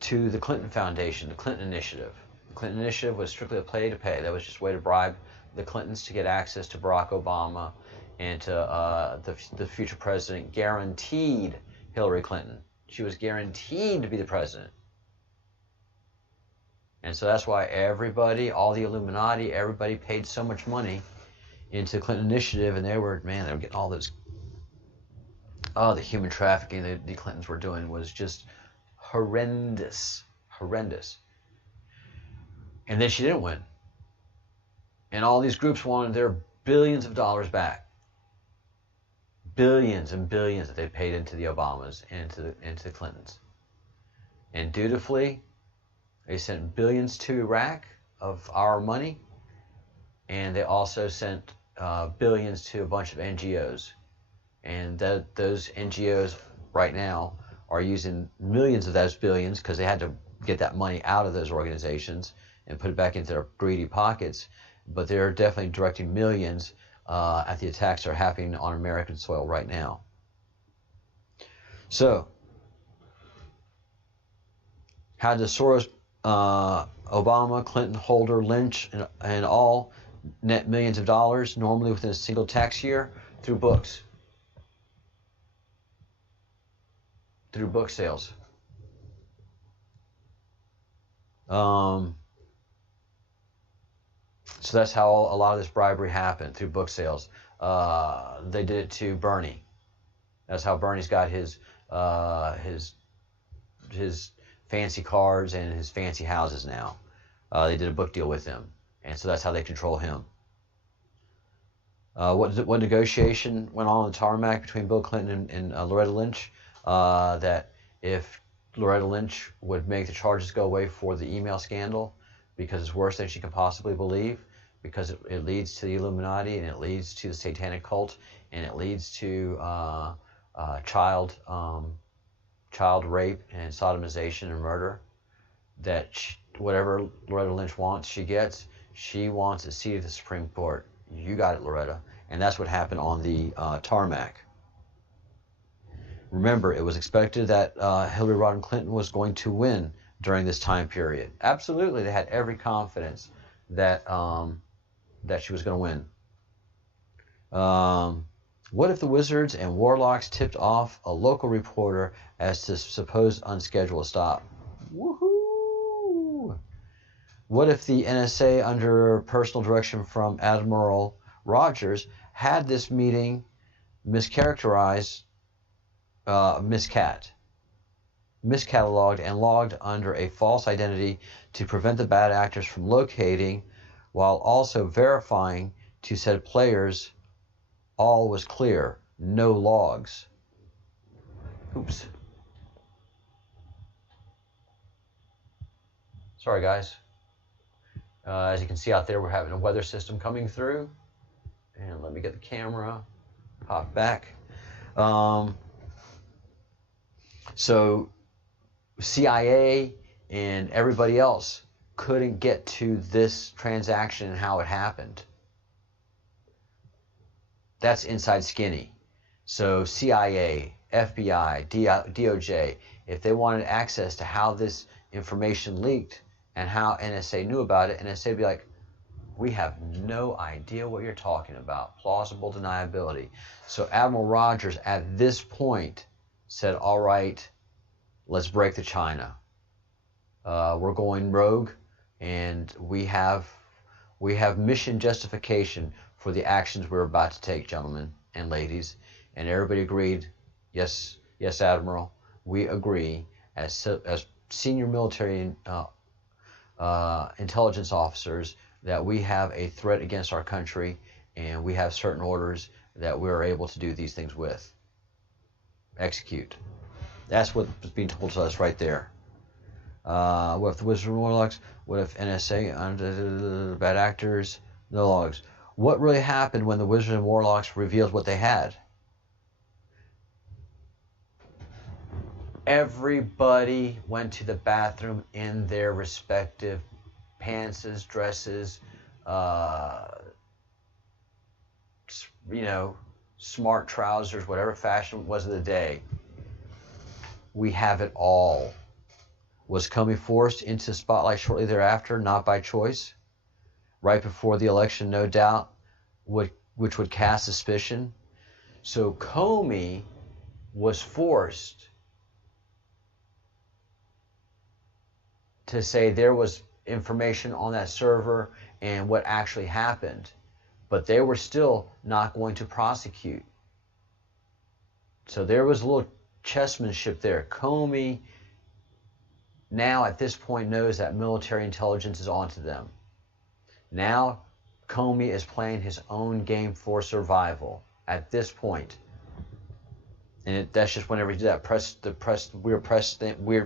to the Clinton Foundation, the Clinton Initiative. The Clinton Initiative was strictly a play-to-pay. That was just a way to bribe the Clintons to get access to Barack Obama and to the future president, guaranteed Hillary Clinton. She was guaranteed to be the president. And so that's why everybody, all the Illuminati, everybody paid so much money into the Clinton Initiative, and they were getting all this. Oh, the human trafficking the Clintons were doing was just horrendous. And then she didn't win. And all these groups wanted their billions of dollars back. Billions and billions that they paid into the Obamas and into the Clintons. And dutifully, they sent billions to Iraq of our money, and they also sent billions to a bunch of NGOs. And those NGOs right now are using millions of those billions because they had to get that money out of those organizations and put it back into their greedy pockets. But they're definitely directing millions at the attacks that are happening on American soil right now. So, How did Soros, Obama, Clinton, Holder, Lynch, and all net millions of dollars normally within a single tax year? Through books. Through book sales. So that's how a lot of this bribery happened, through book sales. They did it to Bernie. That's how Bernie's got his fancy cars and his fancy houses now. They did a book deal with him, and so that's how they control him. What negotiation went on the tarmac between Bill Clinton and Loretta Lynch? That if Loretta Lynch would make the charges go away for the email scandal, because it's worse than she can possibly believe, because it leads to the Illuminati, and it leads to the satanic cult, and it leads to child rape and sodomization and murder. That whatever Loretta Lynch wants, she gets. She wants a seat at the Supreme Court. You got it, Loretta. And that's what happened on the tarmac. Remember, it was expected that Hillary Rodham Clinton was going to win during this time period. Absolutely, they had every confidence that that she was going to win. What if the wizards and warlocks tipped off a local reporter as to supposed unscheduled stop? Woohoo! What if the NSA, under personal direction from Admiral Rogers, had this meeting miscatalogued and logged under a false identity to prevent the bad actors from locating, while also verifying to said players all was clear, no logs. Oops. Sorry, guys. As you can see out there, we're having a weather system coming through. And let me get the camera, pop back. So CIA and everybody else couldn't get to this transaction and how it happened. That's inside skinny. So CIA, FBI, DOJ, if they wanted access to how this information leaked and how NSA knew about it, NSA would be like, we have no idea what you're talking about. Plausible deniability. So Admiral Rogers at this point said, all right, let's break the China. We're going rogue, and we have mission justification for the actions we're about to take, gentlemen and ladies. And everybody agreed, yes, Admiral, we agree as senior military intelligence officers that we have a threat against our country, and we have certain orders that we're able to do these things with. Execute. That's what was being told to us right there. What if the Wizards and Warlocks? What if NSA, bad actors, no logs? What really happened when the Wizards and Warlocks revealed what they had? Everybody went to the bathroom in their respective pantses, dresses, smart trousers, whatever fashion was of the day. We have it all. Was Comey forced into the spotlight shortly thereafter, not by choice? Right before the election, no doubt, which would cast suspicion. So Comey was forced to say there was information on that server and what actually happened, but they were still not going to prosecute. So there was a little chessmanship there. Comey now at this point knows that military intelligence is onto them. Now Comey is playing his own game for survival at this point. And that's just whenever he did that weird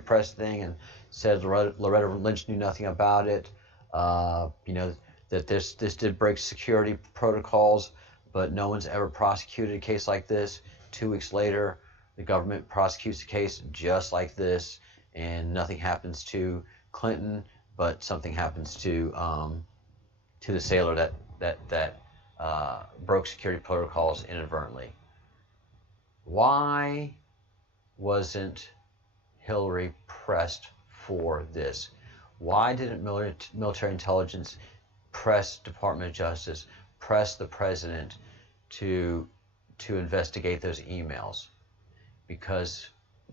press thing and said Loretta Lynch knew nothing about it. That this did break security protocols, but no one's ever prosecuted a case like this. 2 weeks later, the government prosecutes a case just like this, and nothing happens to Clinton, but something happens to the sailor that broke security protocols inadvertently. Why wasn't Hillary pressed for this. Why didn't military intelligence press Department of Justice, press the president to investigate those emails? Because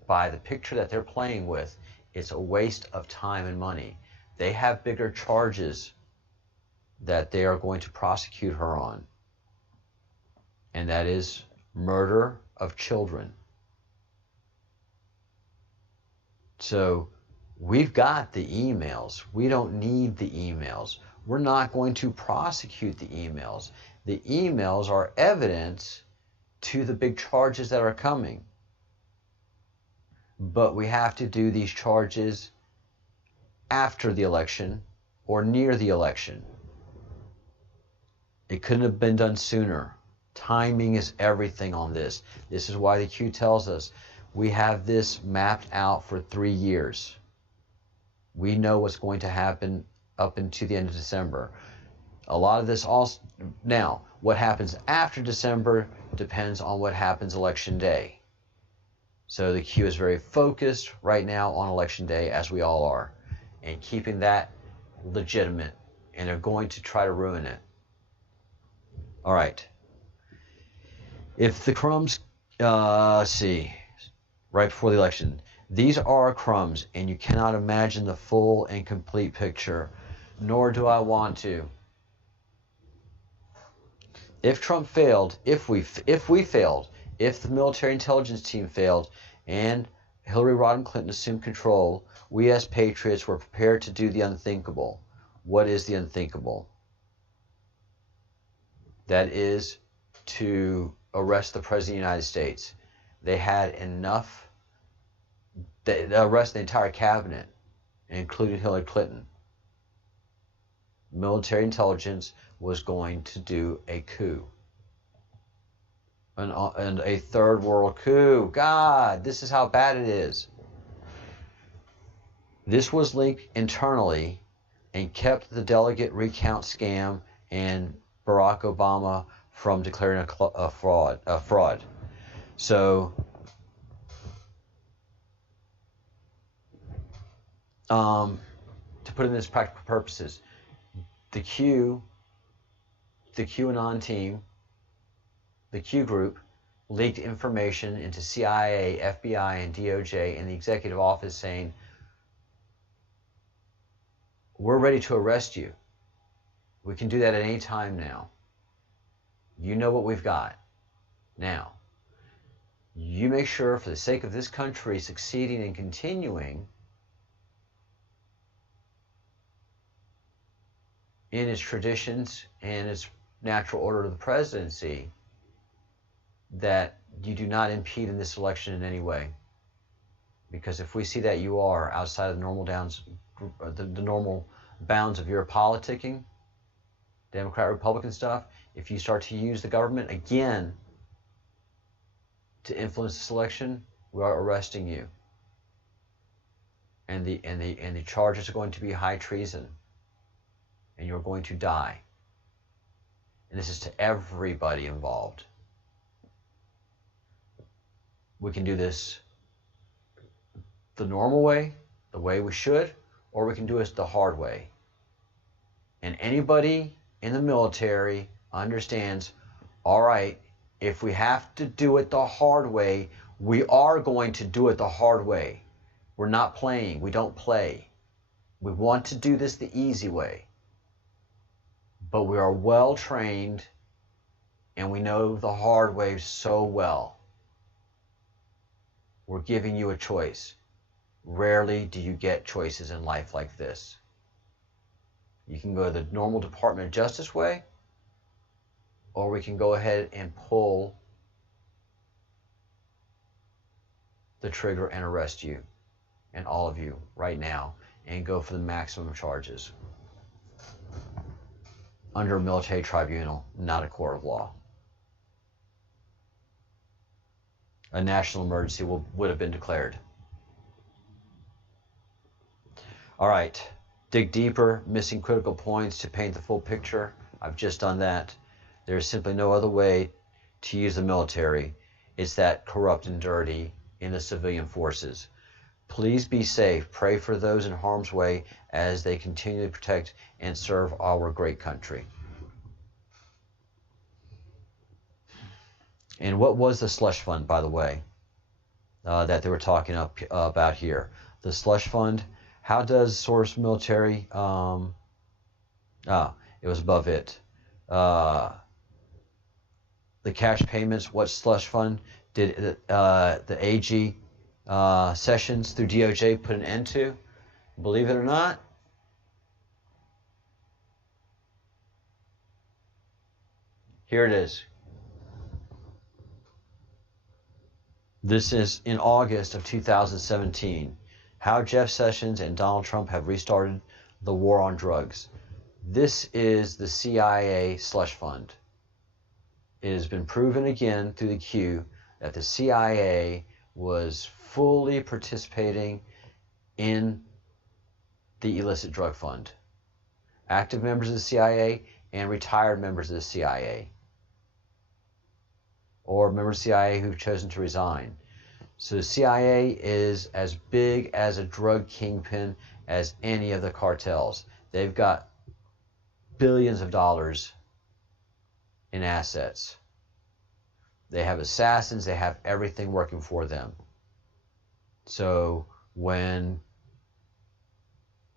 by the picture that they're playing with, it's a waste of time and money. They have bigger charges that they are going to prosecute her on, and that is murder of children. So we've got the emails. We don't need the emails. We're not going to prosecute the emails. The emails are evidence to the big charges that are coming. But we have to do these charges after the election or near the election. It couldn't have been done sooner. Timing is everything on this. This is why the Q tells us we have this mapped out for 3 years. We know what's going to happen up into the end of December. A lot of this also, now, what happens after December depends on what happens election day. So the Q is very focused right now on election day, as we all are, and keeping that legitimate, and they're going to try to ruin it. All right. If the crumbs, let's see, right before the election, these are crumbs, and you cannot imagine the full and complete picture, nor do I want to. If Trump failed, if we failed, if the military intelligence team failed, and Hillary Rodham Clinton assumed control, we as patriots were prepared to do the unthinkable. What is the unthinkable? That is to arrest the President of the United States. They had enough. They arrested the entire cabinet, including Hillary Clinton. Military intelligence was going to do a coup. And a third world coup. God, this is how bad it is. This was linked internally and kept the delegate recount scam and Barack Obama from declaring a fraud. So, to put it in its practical purposes, the QAnon team, the Q group, leaked information into CIA, FBI, and DOJ and the executive office saying, we're ready to arrest you. We can do that at any time now. You know what we've got. Now, you make sure, for the sake of this country succeeding and continuing in its traditions and its natural order of the presidency, that you do not impede in this election in any way. Because if we see that you are outside of the normal bounds of your politicking, Democrat, Republican stuff, if you start to use the government again to influence this election, we are arresting you. And the charges are going to be high treason. And you're going to die. And this is to everybody involved. We can do this the normal way, the way we should, or we can do it the hard way. And anybody in the military understands, all right, if we have to do it the hard way, we are going to do it the hard way. We're not playing. We don't play. We want to do this the easy way. But we are well trained and we know the hard way so well. We're giving you a choice. Rarely do you get choices in life like this. You can go the normal Department of Justice way, or we can go ahead and pull the trigger and arrest you, and all of you right now, and go for the maximum charges under a military tribunal, not a court of law. A national emergency would have been declared. All right, dig deeper, missing critical points to paint the full picture. I've just done that. There's simply no other way to use the military. It's that corrupt and dirty in the civilian forces. Please be safe. Pray for those in harm's way as they continually protect and serve our great country. And what was the slush fund, by the way, that they were talking about here? The slush fund, how does Source Military, it was above it. The cash payments, what slush fund did the AG Sessions through DOJ put an end to? Believe it or not, here it is. This is in August of 2017. How Jeff Sessions and Donald Trump have restarted the war on drugs. This is the CIA slush fund. It has been proven again through the Q that the CIA was fully participating in the illicit drug fund. Active members of the CIA and retired members of the CIA, or members of the CIA who've chosen to resign. So the CIA is as big as a drug kingpin as any of the cartels. They've got billions of dollars in assets. They have assassins, they have everything working for them. So when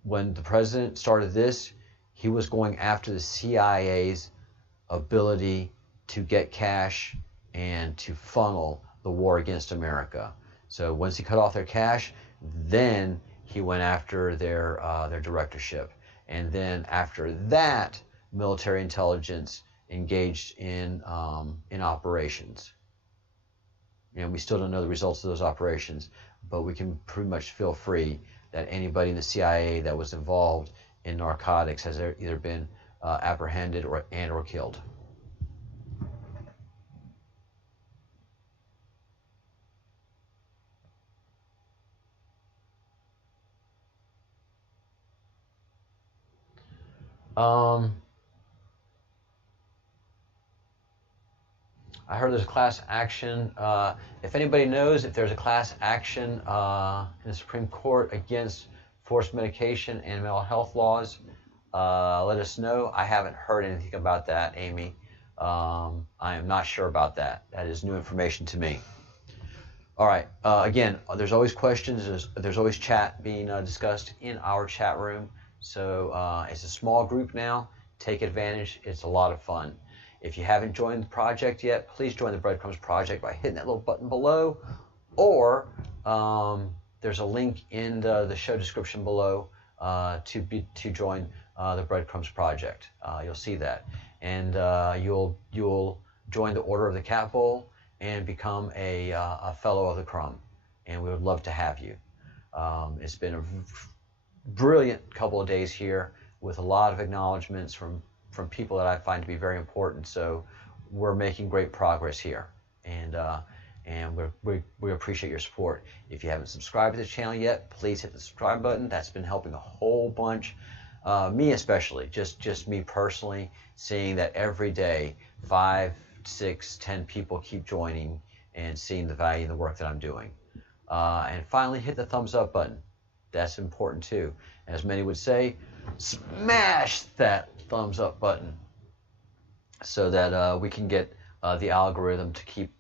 the president started this, he was going after the CIA's ability to get cash and to funnel the war against America. So once he cut off their cash, then he went after their directorship. And then after that, military intelligence engaged in operations. And we still don't know the results of those operations, but we can pretty much feel free that anybody in the CIA that was involved in narcotics has either been apprehended or killed. I heard there's a class action. If anybody knows if there's a class action in the Supreme Court against forced medication and mental health laws, let us know. I haven't heard anything about that, Amy. I am not sure about that. That is new information to me. All right. Again, there's always questions. There's always chat being discussed in our chat room. So it's a small group now. Take advantage. It's a lot of fun. If you haven't joined the project yet, please join the Breadcrumbs project by hitting that little button below, or there's a link in the show description below to join the Breadcrumbs project. You'll see that, and you'll join the Order of the Cat Bowl and become a fellow of the crumb, and we would love to have you. It's been a brilliant couple of days here with a lot of acknowledgments from people that I find to be very important. So we're making great progress here, and we appreciate your support. If you haven't subscribed to the channel yet, please hit the subscribe button. That's been helping a whole bunch, me especially, just me personally, seeing that every day 5, 6, 10 people keep joining and seeing the value of the work that I'm doing. And finally, hit the thumbs up button. That's important too. And as many would say, smash that thumbs up button so that we can get the algorithm to keep,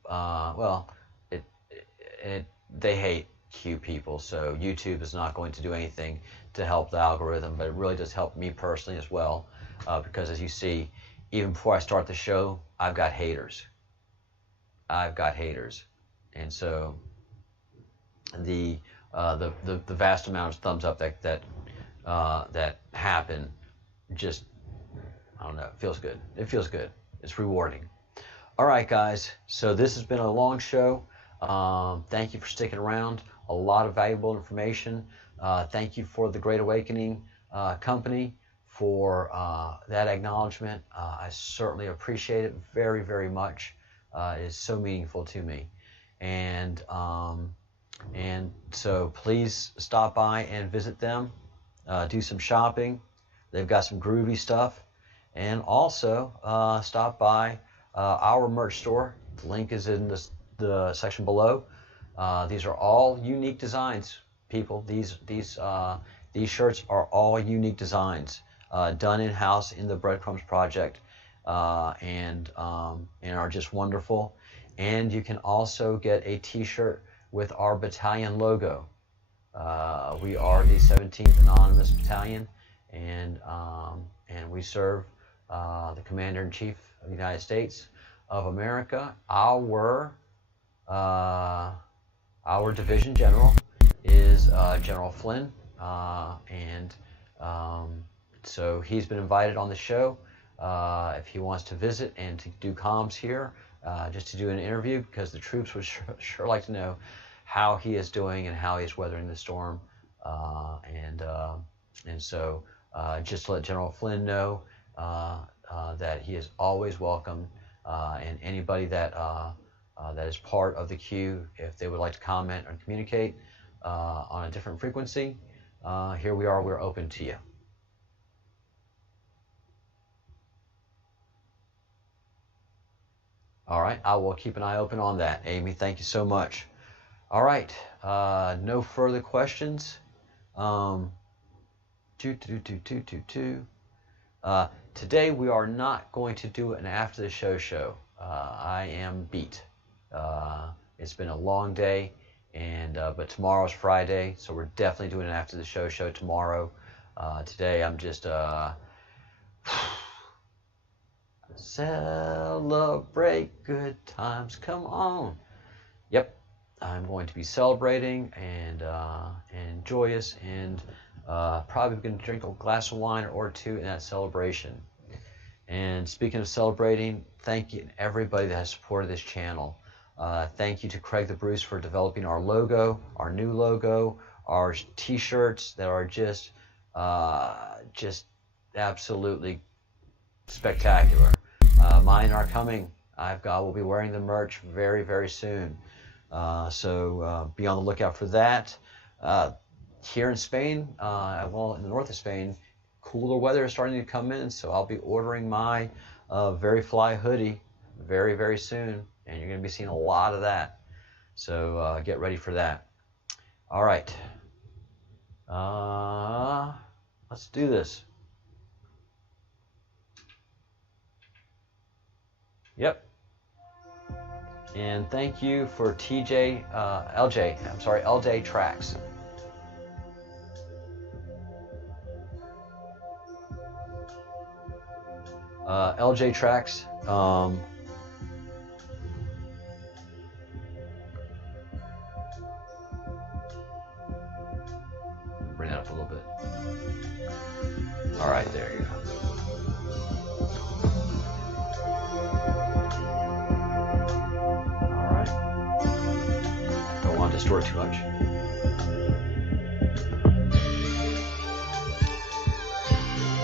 they hate Q people, so YouTube is not going to do anything to help the algorithm, but it really does help me personally as well, because as you see, even before I start the show, I've got haters. And so the vast amount of thumbs up that happen, just, I don't know, it feels good. It feels good. It's rewarding. All right, guys. So this has been a long show. Thank you for sticking around. A lot of valuable information. Thank you for the Great Awakening company for that acknowledgement. I certainly appreciate it very, very much. It is so meaningful to me. And so please stop by and visit them. Do some shopping. They've got some groovy stuff. And also stop by our merch store. The link is in the section below. These are all unique designs people. These shirts are all unique designs, done in-house in the Breadcrumbs project, and are just wonderful. And you can also get a T-shirt with our battalion logo. We are the 17th Anonymous Battalion, and we serve the Commander-in-Chief of the United States of America. Our division general is General Flynn, and so he's been invited on the show if he wants to visit and to do comms here, just to do an interview, because the troops would sure like to know how he is doing and how he's weathering the storm, and so just to let General Flynn know that he is always welcome, and anybody that is part of the queue, if they would like to comment or communicate on a different frequency, here we are, we're open to you. All right, I will keep an eye open on that. Amy, thank you so much. All right, no further questions. Today we are not going to do an after the show. I am beat. It's been a long day, and but tomorrow's Friday, so we're definitely doing an after the show tomorrow. Today I'm just celebrate good times. Come on. Yep, I'm going to be celebrating and joyous, and probably going to drink a glass of wine or two in that celebration. And speaking of celebrating, thank you to everybody that has supported this channel. Thank you to Craig the Bruce for developing our logo, our new logo, our T-shirts that are just absolutely spectacular. Mine are coming. Will be wearing the merch very, very soon. So be on the lookout for that. Here in Spain, well, in the north of Spain, cooler weather is starting to come in, so I'll be ordering my Very Fly hoodie very, very soon, and you're going to be seeing a lot of that. So get ready for that. All right. Let's do this. Yep. And thank you for LJ Tracks. LJ Tracks. Bring that up a little bit. All right, there you go. All right. Don't want to distort too much.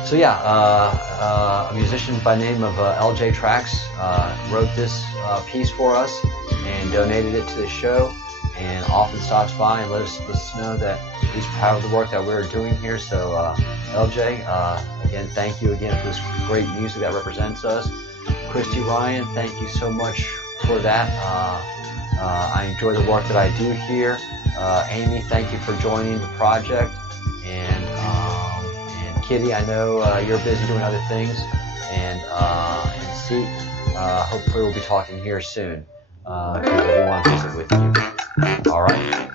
So yeah, a musician by the name of LJ Tracks wrote this piece for us and donated it to the show, and often stops by and lets us know that he's proud of the work that we're doing here. So LJ, again, thank you again for this great music that represents us. Christy Ryan, thank you so much for that. I enjoy the work that I do here. Amy, thank you for joining the project. And Kitty, I know you're busy doing other things. And Seat, hopefully we'll be talking here soon, because we want to visit with you. All right.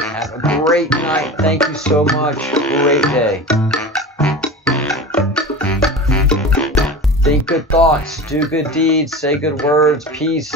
Have a great night. Thank you so much. Great day. Think good thoughts, do good deeds, say good words. Peace.